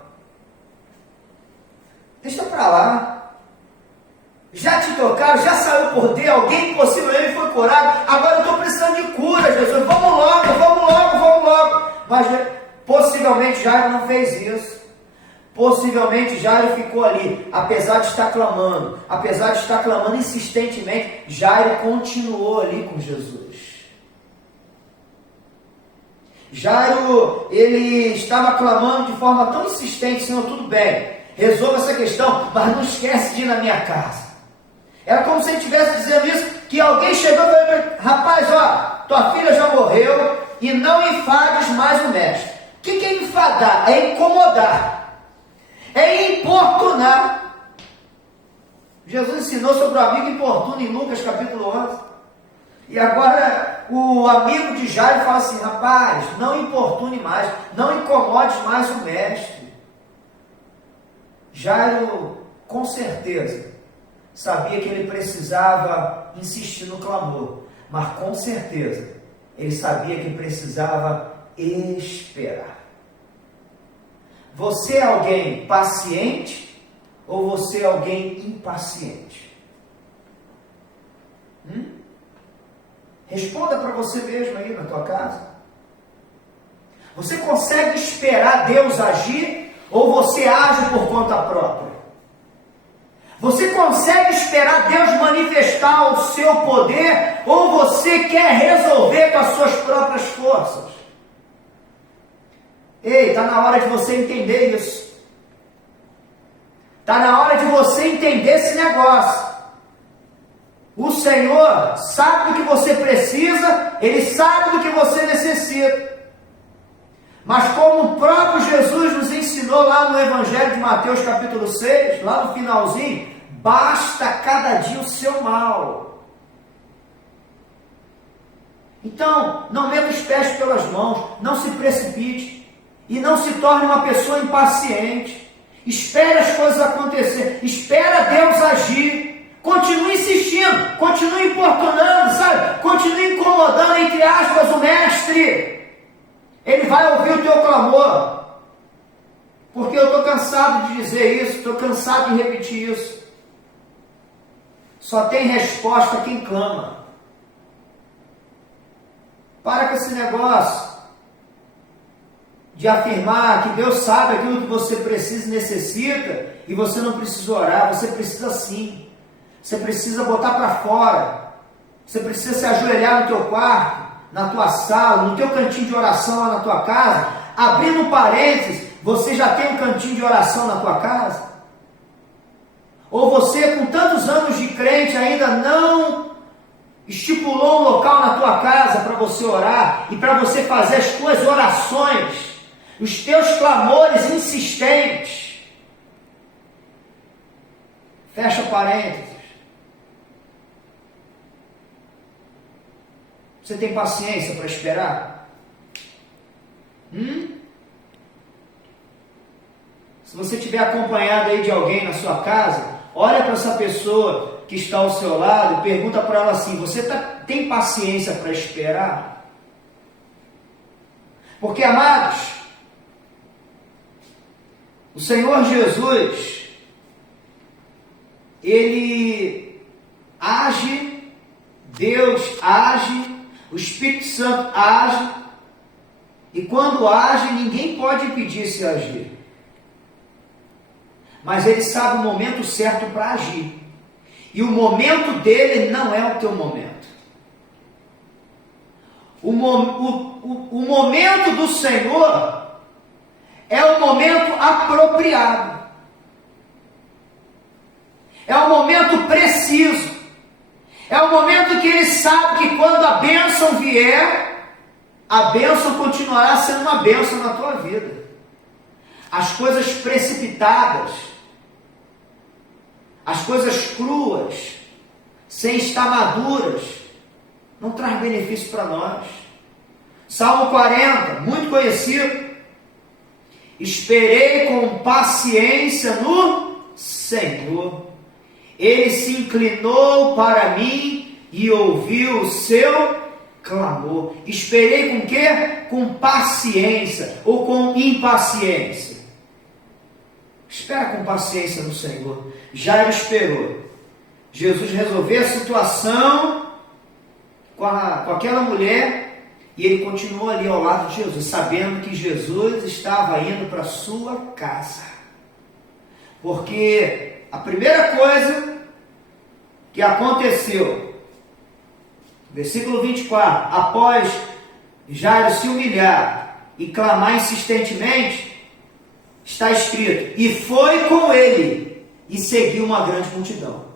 deixa para lá, já te tocaram, já saiu por Deus, alguém possivelmente foi curado, agora eu estou precisando de cura, Jesus, vamos logo, mas possivelmente Jairo não fez isso, possivelmente Jairo ficou ali, apesar de estar clamando insistentemente, Jairo continuou ali com Jesus. Jairo, ele estava clamando de forma tão insistente, Senhor, tudo bem, resolva essa questão, mas não esquece de ir na minha casa. Era como se ele estivesse dizendo isso, que alguém chegou e falou, rapaz, ó, tua filha já morreu e não enfades mais o mestre. O que é enfadar? É incomodar. é importunar. Jesus ensinou sobre o amigo importuno em Lucas capítulo 11. E agora o amigo de Jairo fala assim: rapaz, não importune mais, não incomode mais o mestre. Jairo, com certeza, sabia que ele precisava insistir no clamor, mas com certeza ele sabia que precisava esperar. Você é alguém paciente ou você é alguém impaciente? Responda para você mesmo aí na tua casa. Você consegue esperar Deus agir ou você age por conta própria? Você consegue esperar Deus manifestar o seu poder ou você quer resolver com as suas próprias forças? Ei, está na hora de você entender isso. Está na hora de você entender esse negócio. O Senhor sabe do que você precisa, Ele sabe do que você necessita. Mas como o próprio Jesus nos ensinou lá no Evangelho de Mateus capítulo 6, lá no finalzinho, basta cada dia o seu mal. Então, não meta os pés pelas mãos, não se precipite e não se torne uma pessoa impaciente. Espere as coisas acontecer, espera Deus agir. Continue insistindo, continue importunando, sabe? Continue incomodando, entre aspas, o mestre. Ele vai ouvir o teu clamor. Porque eu estou cansado de dizer isso, estou cansado de repetir isso. Só tem resposta quem clama. Para com esse negócio de afirmar que Deus sabe aquilo que você precisa e necessita e você não precisa orar. Você precisa sim. Você precisa botar para fora. Você precisa se ajoelhar no teu quarto, na tua sala, no teu cantinho de oração lá na tua casa. Abrindo parênteses, você já tem um cantinho de oração na tua casa? Ou você, com tantos anos de crente, ainda não estipulou um local na tua casa para você orar e para você fazer as tuas orações, os teus clamores insistentes? Fecha parênteses. Você tem paciência para esperar? Se você estiver acompanhado aí de alguém na sua casa, olha para essa pessoa que está ao seu lado e pergunta para ela assim: você tem paciência para esperar? Porque, amados, o Senhor Jesus, Ele age, Deus age, o Espírito Santo age, e quando age, ninguém pode impedir se agir. Mas Ele sabe o momento certo para agir. E o momento dele não é o teu momento. O momento do Senhor é o momento apropriado. É o momento preciso. É o momento que Ele sabe que quando a bênção vier, a bênção continuará sendo uma bênção na tua vida. As coisas precipitadas, as coisas cruas, sem estar maduras, não traz benefício para nós. Salmo 40, muito conhecido. Esperei com paciência no Senhor. Ele se inclinou para mim e ouviu o seu clamor. Esperei com o quê? Com paciência ou com impaciência. Espera com paciência no Senhor. Jairo esperou. Jesus resolveu a situação com aquela mulher e ele continuou ali ao lado de Jesus, sabendo que Jesus estava indo para a sua casa. Porque a primeira coisa que aconteceu, versículo 24, após Jairo se humilhar e clamar insistentemente, está escrito: e foi com ele e seguiu uma grande multidão.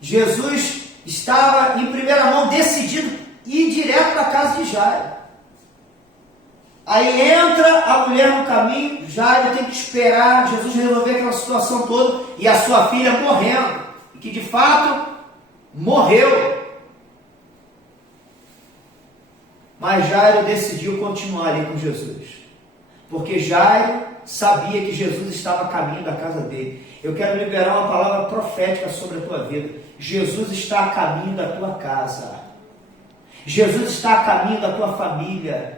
Jesus estava em primeira mão decidido ir direto para a casa de Jairo. Aí entra a mulher no caminho, Jairo tem que esperar Jesus resolver aquela situação toda, e a sua filha morrendo, e que de fato morreu. Mas Jairo decidiu continuar ali com Jesus, porque Jairo sabia que Jesus estava a caminho da casa dele. Eu quero liberar uma palavra profética sobre a tua vida. Jesus está a caminho da tua casa. Jesus está a caminho da tua família.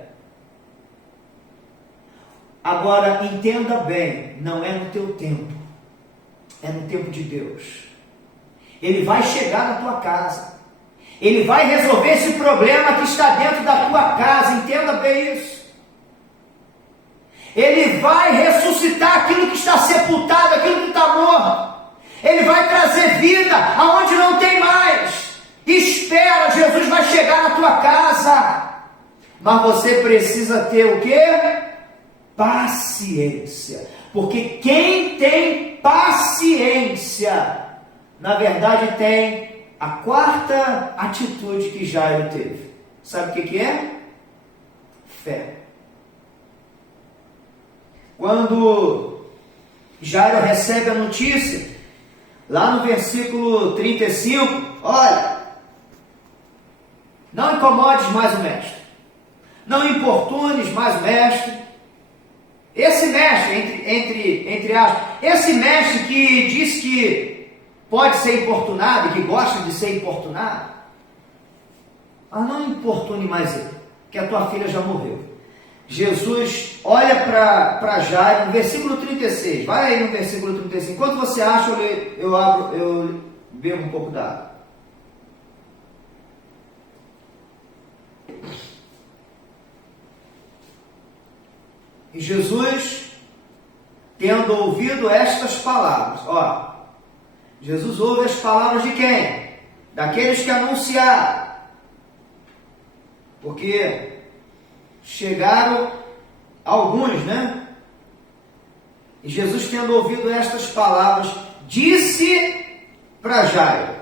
Agora, entenda bem, não é no teu tempo, é no tempo de Deus. Ele vai chegar na tua casa. Ele vai resolver esse problema que está dentro da tua casa. Entenda bem isso. Ele vai ressuscitar aquilo que está sepultado, aquilo que está morto. Ele vai trazer vida aonde não tem mais. Espera, Jesus vai chegar na tua casa. Mas você precisa ter o quê? Paciência. Porque quem tem paciência, na verdade tem a quarta atitude que Jairo teve. Sabe o que é? Fé. Quando Jairo recebe a notícia, lá no versículo 35, olha, não incomodes mais o mestre, não importunes mais o mestre. Esse mestre, entre aspas, esse mestre que diz que pode ser importunado e que gosta de ser importunado, mas não importune mais ele, que a tua filha já morreu. Jesus olha para Jairo, no versículo 36, vai aí no versículo 35, enquanto você acha, eu bebo um pouco d'água. E Jesus, tendo ouvido estas palavras, Jesus ouve as palavras de quem? Daqueles que anunciaram, porque chegaram alguns, né? E Jesus, tendo ouvido estas palavras, disse para Jairo: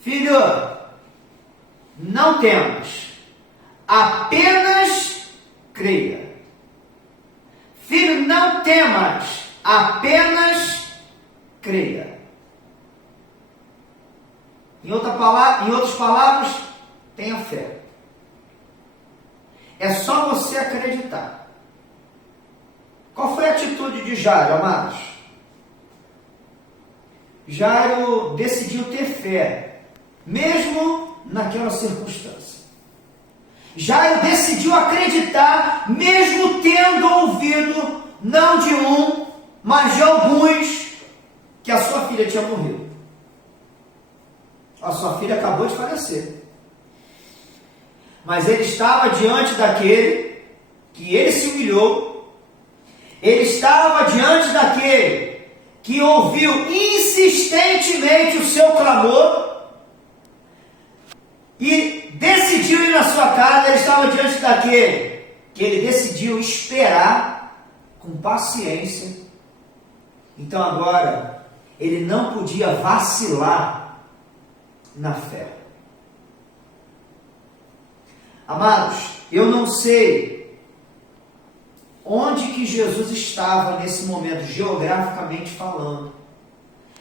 filho, não temas, apenas creia. Filho, não temas, apenas creia. Em outras palavras, tenha fé. É só você acreditar. Qual foi a atitude de Jairo, amados? Jairo decidiu ter fé, mesmo naquela circunstância. Jairo decidiu acreditar, mesmo tendo ouvido, não de um, mas de alguns, que a sua filha tinha morrido. A sua filha acabou de falecer. Mas ele estava diante daquele que ele se humilhou. Ele estava diante daquele que ouviu insistentemente o seu clamor e decidiu ir na sua casa. Ele estava diante daquele que ele decidiu esperar com paciência. Então agora ele não podia vacilar na fé. Amados, eu não sei onde que Jesus estava nesse momento, geograficamente falando.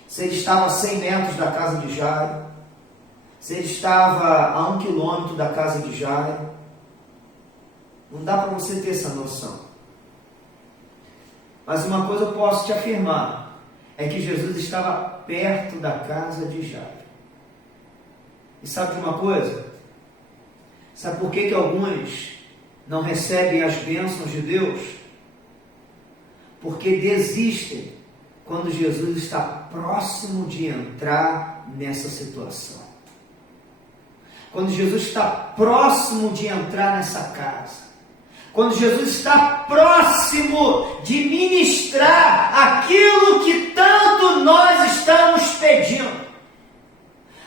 Se ele estava a 100 metros da casa de Jairo, se ele estava a 1 quilômetro da casa de Jairo. Não dá para você ter essa noção. Mas uma coisa eu posso te afirmar, é que Jesus estava perto da casa de Jairo. E sabe de uma coisa? Sabe por que alguns não recebem as bênçãos de Deus? Porque desistem quando Jesus está próximo de entrar nessa situação. Quando Jesus está próximo de entrar nessa casa. Quando Jesus está próximo de ministrar aquilo que tanto nós estamos pedindo.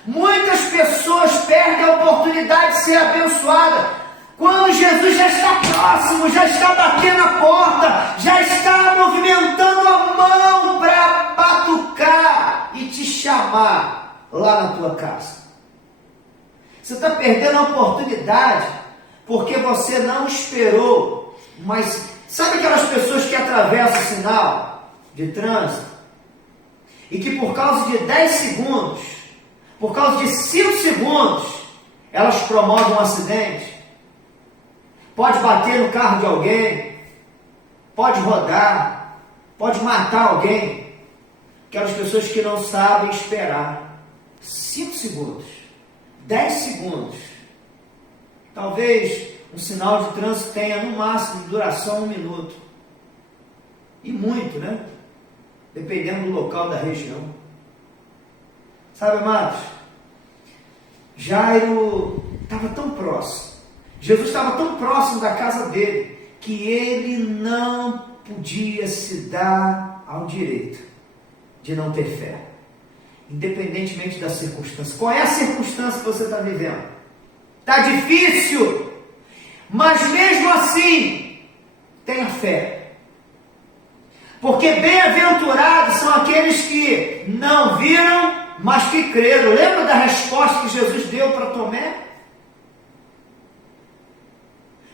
Muitas pessoas perdem a oportunidade de ser abençoada quando Jesus já está próximo, já está batendo a porta, já está movimentando a mão para batucar e te chamar lá na tua casa. Você está perdendo a oportunidade porque você não esperou Mas sabe aquelas pessoas que atravessam o sinal de trânsito e que por causa de 10 segundos, por causa de 5 segundos, elas promovem um acidente? Pode bater no carro de alguém, pode rodar, pode matar alguém. Aquelas pessoas que não sabem esperar 5 segundos, 10 segundos. Talvez um sinal de trânsito tenha no máximo de duração 1 minuto. E muito, né? Dependendo do local, da região. Sabe, amados? Jairo estava tão próximo. Jesus estava tão próximo da casa dele que ele não podia se dar ao direito de não ter fé, independentemente da circunstância. Qual é a circunstância que você está vivendo? Está difícil, mas mesmo assim, tenha fé. Porque bem-aventurados são aqueles que não viram, mas que creram. Lembra da resposta que Jesus deu para Tomé?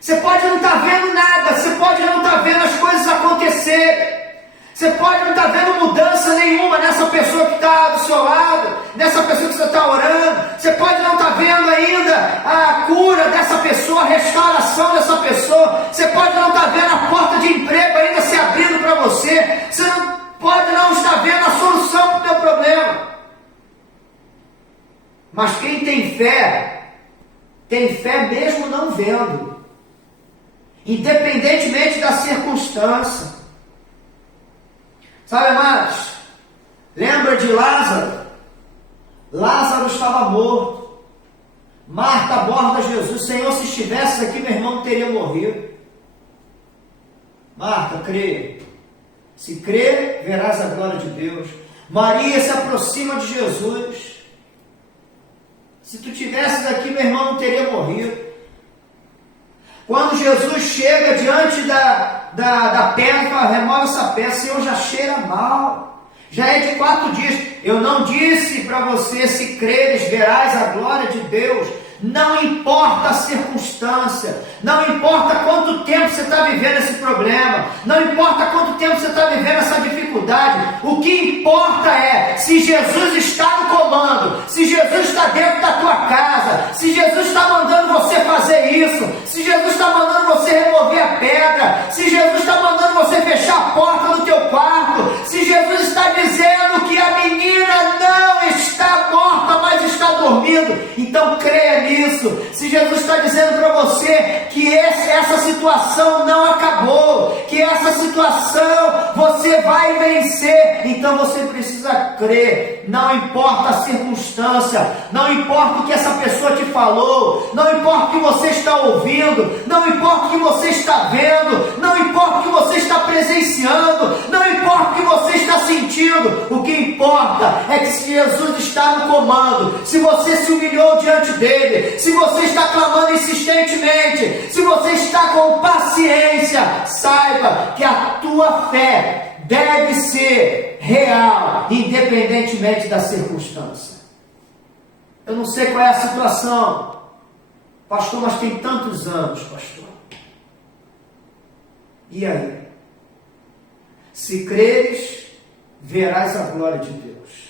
Você pode não estar vendo nada, você pode não estar vendo as coisas acontecerem, você pode não estar vendo mudança nenhuma nessa pessoa que está do seu lado, nessa pessoa que você está orando, você pode não estar vendo ainda a cura dessa pessoa, a restauração dessa pessoa, você pode não estar vendo a porta de emprego ainda se abrindo para você, você não pode não estar vendo a solução para o teu problema. Mas quem tem fé mesmo não vendo, independentemente da circunstância. Sabe, amados? Lembra de Lázaro? Lázaro estava morto. Marta aborda Jesus. Senhor, se estivesse aqui, meu irmão teria morrido. Marta, crê. Se crê, verás a glória de Deus. Maria se aproxima de Jesus. Se tu tivesses aqui, meu irmão não teria morrido. Quando Jesus chega diante da pedra, fala, remove essa pedra, Senhor, já cheira mal, já é de 4 dias. Eu não disse para você, se creres, verás a glória de Deus. Não importa a circunstância, não importa quanto tempo você está vivendo esse problema, não importa quanto tempo você está vivendo essa dificuldade, o que importa é se Jesus está no comando, se Jesus está dentro da tua casa, se Jesus está mandando você fazer isso, se Jesus está mandando você remover a pedra, se Jesus está mandando você fechar a porta do teu quarto, se Jesus está dizendo que a menina não está morta, mas está dormindo, então creia nisso. Se Jesus está dizendo para você que essa situação não acabou, que essa situação você vai vencer, então você precisa crer. Não importa a circunstância, não importa o que essa pessoa te falou, não importa o que você está ouvindo, não importa o que você está vendo, não importa o que você está presenciando, não importa o que você está sentindo, o que importa é que se Jesus está no comando, se você se humilhou diante dele, se você está clamando insistentemente, se você está com paciência, saiba que a tua fé deve ser real, independentemente da circunstância. Eu não sei qual é a situação, pastor, mas tem tantos anos, pastor. E aí? Se creres, verás a glória de Deus.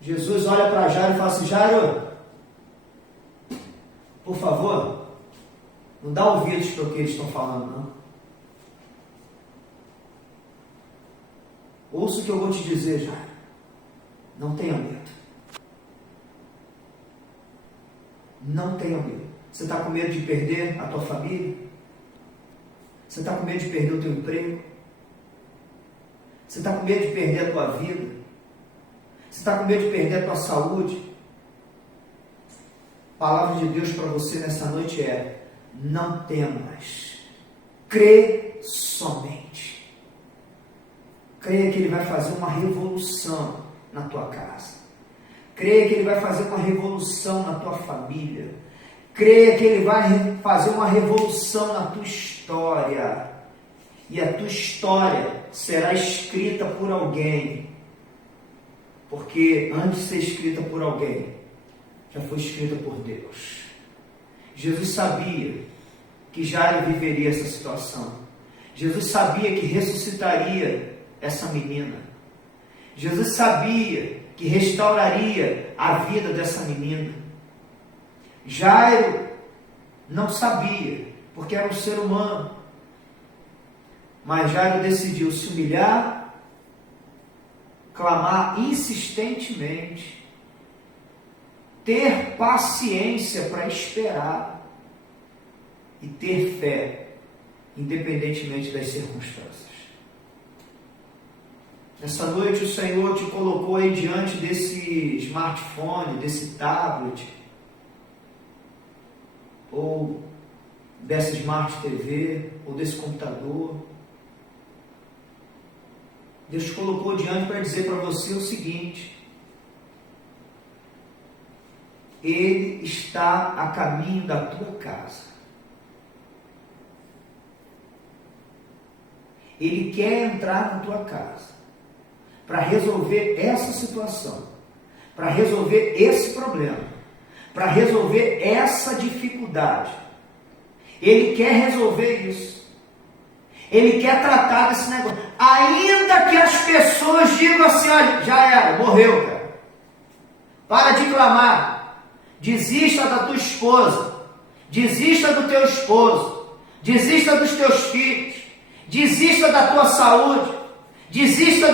Jesus olha para Jairo e fala assim, Jairo, por favor, não dá ouvidos para o que eles estão falando, não. Ouça o que eu vou te dizer, Jairo. Não tenha medo. Não tenha medo. Você está com medo de perder a tua família? Você está com medo de perder o teu emprego? Você está com medo de perder a tua vida? Você está com medo de perder a tua saúde? A palavra de Deus para você nessa noite é: não temas, crê somente. Creia que Ele vai fazer uma revolução na tua casa. Creia que Ele vai fazer uma revolução na tua família. Creia que Ele vai fazer uma revolução na tua história. E a tua história será escrita por alguém. Porque antes de ser escrita por alguém, já foi escrita por Deus. Jesus sabia que Jairo viveria essa situação. Jesus sabia que ressuscitaria essa menina. Jesus sabia que restauraria a vida dessa menina. Jairo não sabia, porque era um ser humano. Mas Jairo decidiu se humilhar, clamar insistentemente, ter paciência para esperar e ter fé, independentemente das circunstâncias. Nessa noite o Senhor te colocou aí diante desse smartphone, desse tablet, ou dessa Smart TV, ou desse computador. Deus te colocou diante para dizer para você o seguinte: Ele está a caminho da tua casa. Ele quer entrar na tua casa para resolver essa situação, para resolver esse problema, para resolver essa dificuldade. Ele quer resolver isso. Ele quer tratar desse negócio. Ainda que as pessoas digam assim: olha, já era, morreu, cara. Para de clamar. Desista da tua esposa. Desista do teu esposo. Desista dos teus filhos. Desista da tua saúde. Desista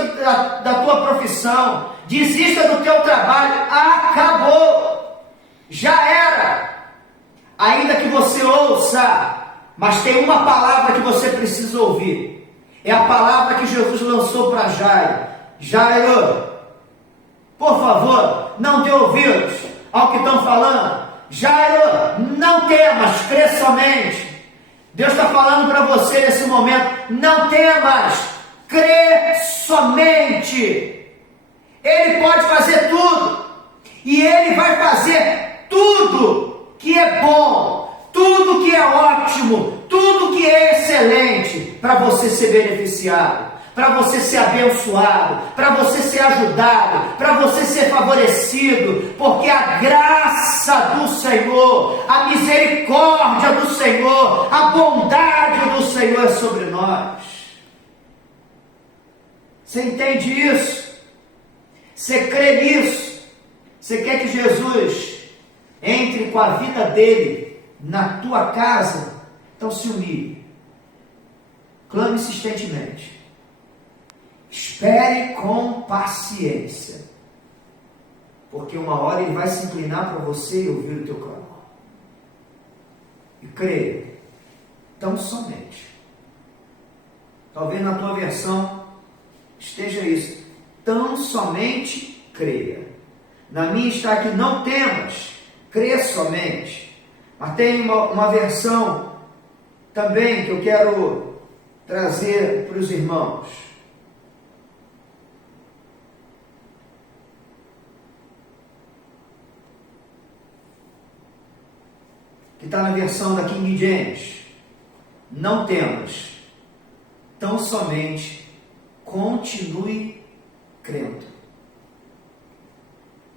da tua profissão. Desista do teu trabalho. Acabou. Já era. Ainda que você ouça, mas tem uma palavra que você precisa ouvir. É a palavra que Jesus lançou para Jairo. Jairo, por favor, não dê ouvidos ao que estão falando. Jairo, não temas, crê somente. Deus está falando para você nesse momento: não temas, crê somente. Ele pode fazer tudo, e Ele vai fazer tudo que é bom, tudo que é ótimo, tudo que é excelente, para você ser beneficiado, para você ser abençoado, para você ser ajudado, para você ser favorecido, porque a graça do Senhor, a misericórdia do Senhor, a bondade do Senhor é sobre nós. Você entende isso? Você crê nisso? Você quer que Jesus entre com a vida dele na tua casa? Então se humilhe, clame insistentemente, espere com paciência, porque uma hora ele vai se inclinar para você e ouvir o teu clamor. E creia, tão somente. Talvez na tua versão esteja isso: tão somente creia. Na minha está aqui: não temas, crê somente. Mas tem uma versão também que eu quero trazer para os irmãos. Que está na versão da King James. Não temas, tão somente continue crendo.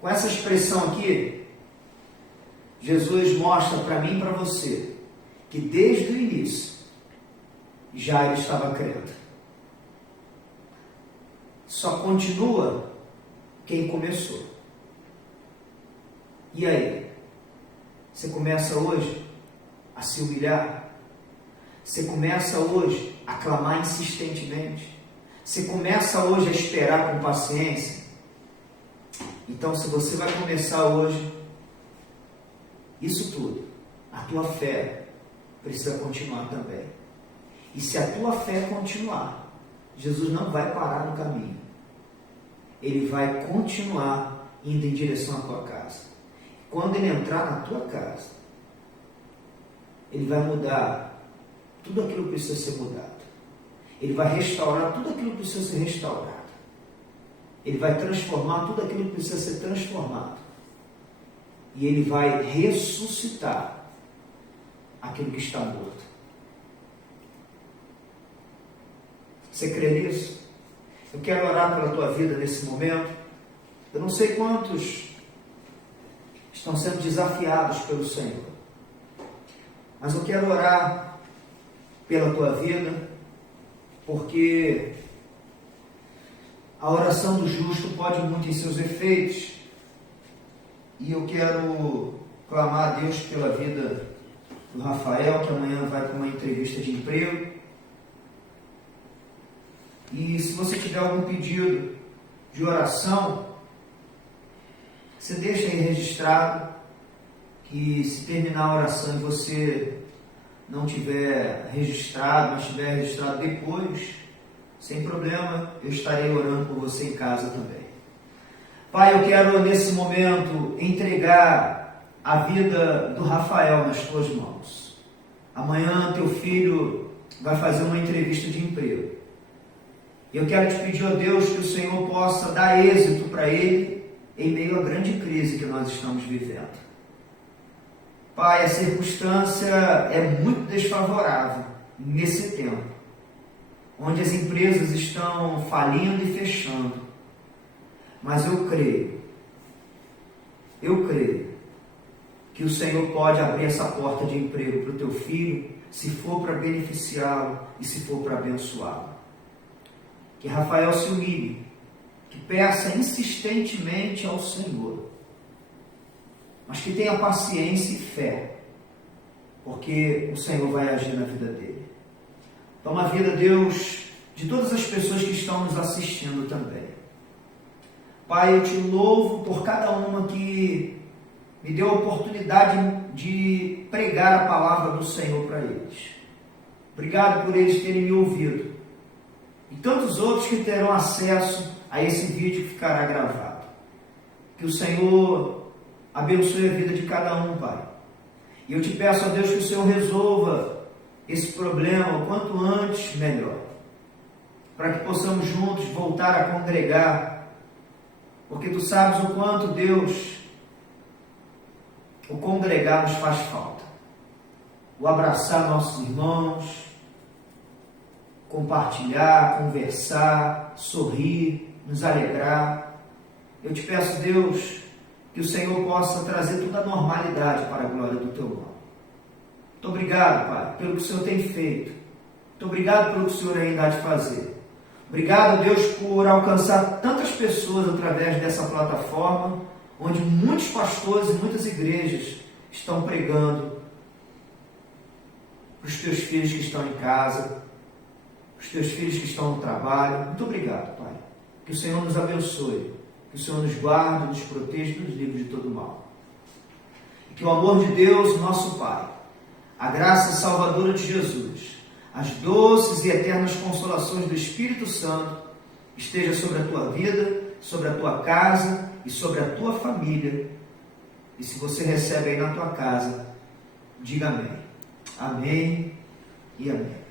Com essa expressão aqui, Jesus mostra para mim e para você que desde o início Jairo estava crendo. Só continua quem começou. E aí? Você começa hoje a se humilhar? Você começa hoje a clamar insistentemente? Você começa hoje a esperar com paciência? Então, se você vai começar hoje, isso tudo, a tua fé precisa continuar também. E se a tua fé continuar, Jesus não vai parar no caminho. Ele vai continuar indo em direção à tua casa. Quando ele entrar na tua casa, ele vai mudar tudo aquilo que precisa ser mudado. Ele vai restaurar tudo aquilo que precisa ser restaurado. Ele vai transformar tudo aquilo que precisa ser transformado. E ele vai ressuscitar aquilo que está morto. Você crê nisso? Eu quero orar pela tua vida nesse momento. Eu não sei quantos estão sendo desafiados pelo Senhor, mas eu quero orar pela tua vida, porque a oração do justo pode muito em seus efeitos, e eu quero clamar a Deus pela vida do Rafael, que amanhã vai para uma entrevista de emprego. E se você tiver algum pedido de oração, você deixa aí registrado, que se terminar a oração e você não tiver registrado, mas tiver registrado depois, sem problema, eu estarei orando por você em casa também. Pai, eu quero nesse momento entregar a vida do Rafael nas tuas mãos. Amanhã teu filho vai fazer uma entrevista de emprego. Eu quero te pedir, ó Deus, que o Senhor possa dar êxito para ele em meio à grande crise que nós estamos vivendo. Pai, a circunstância é muito desfavorável nesse tempo, onde as empresas estão falindo e fechando. Mas eu creio que o Senhor pode abrir essa porta de emprego para o teu filho, se for para beneficiá-lo e se for para abençoá-lo. Que Rafael se humilhe, que peça insistentemente ao Senhor, mas que tenha paciência e fé, porque o Senhor vai agir na vida dele. Toma a vida, Deus, de todas as pessoas que estão nos assistindo também. Pai, eu te louvo por cada uma que me deu a oportunidade de pregar a palavra do Senhor para eles. Obrigado por eles terem me ouvido. E tantos outros que terão acesso a esse vídeo que ficará gravado. Que o Senhor abençoe a vida de cada um, Pai. E eu te peço a Deus que o Senhor resolva esse problema o quanto antes melhor, para que possamos juntos voltar a congregar, porque tu sabes o quanto, Deus, o congregar nos faz falta. O abraçar nossos irmãos, compartilhar, conversar, sorrir, nos alegrar. Eu te peço, Deus, que o Senhor possa trazer toda a normalidade para a glória do teu nome. Muito obrigado, Pai, pelo que o Senhor tem feito. Muito obrigado pelo que o Senhor ainda há de fazer. Obrigado, Deus, por alcançar tantas pessoas através dessa plataforma, onde muitos pastores e muitas igrejas estão pregando para os teus filhos que estão em casa, para os teus filhos que estão no trabalho. Muito obrigado, Pai. Que o Senhor nos abençoe, que o Senhor nos guarde, nos proteja e nos livre de todo mal. E que o amor de Deus, nosso Pai, a graça salvadora de Jesus, as doces e eternas consolações do Espírito Santo esteja sobre a tua vida, sobre a tua casa e sobre a tua família. E se você recebe aí na tua casa, diga amém. Amém e amém.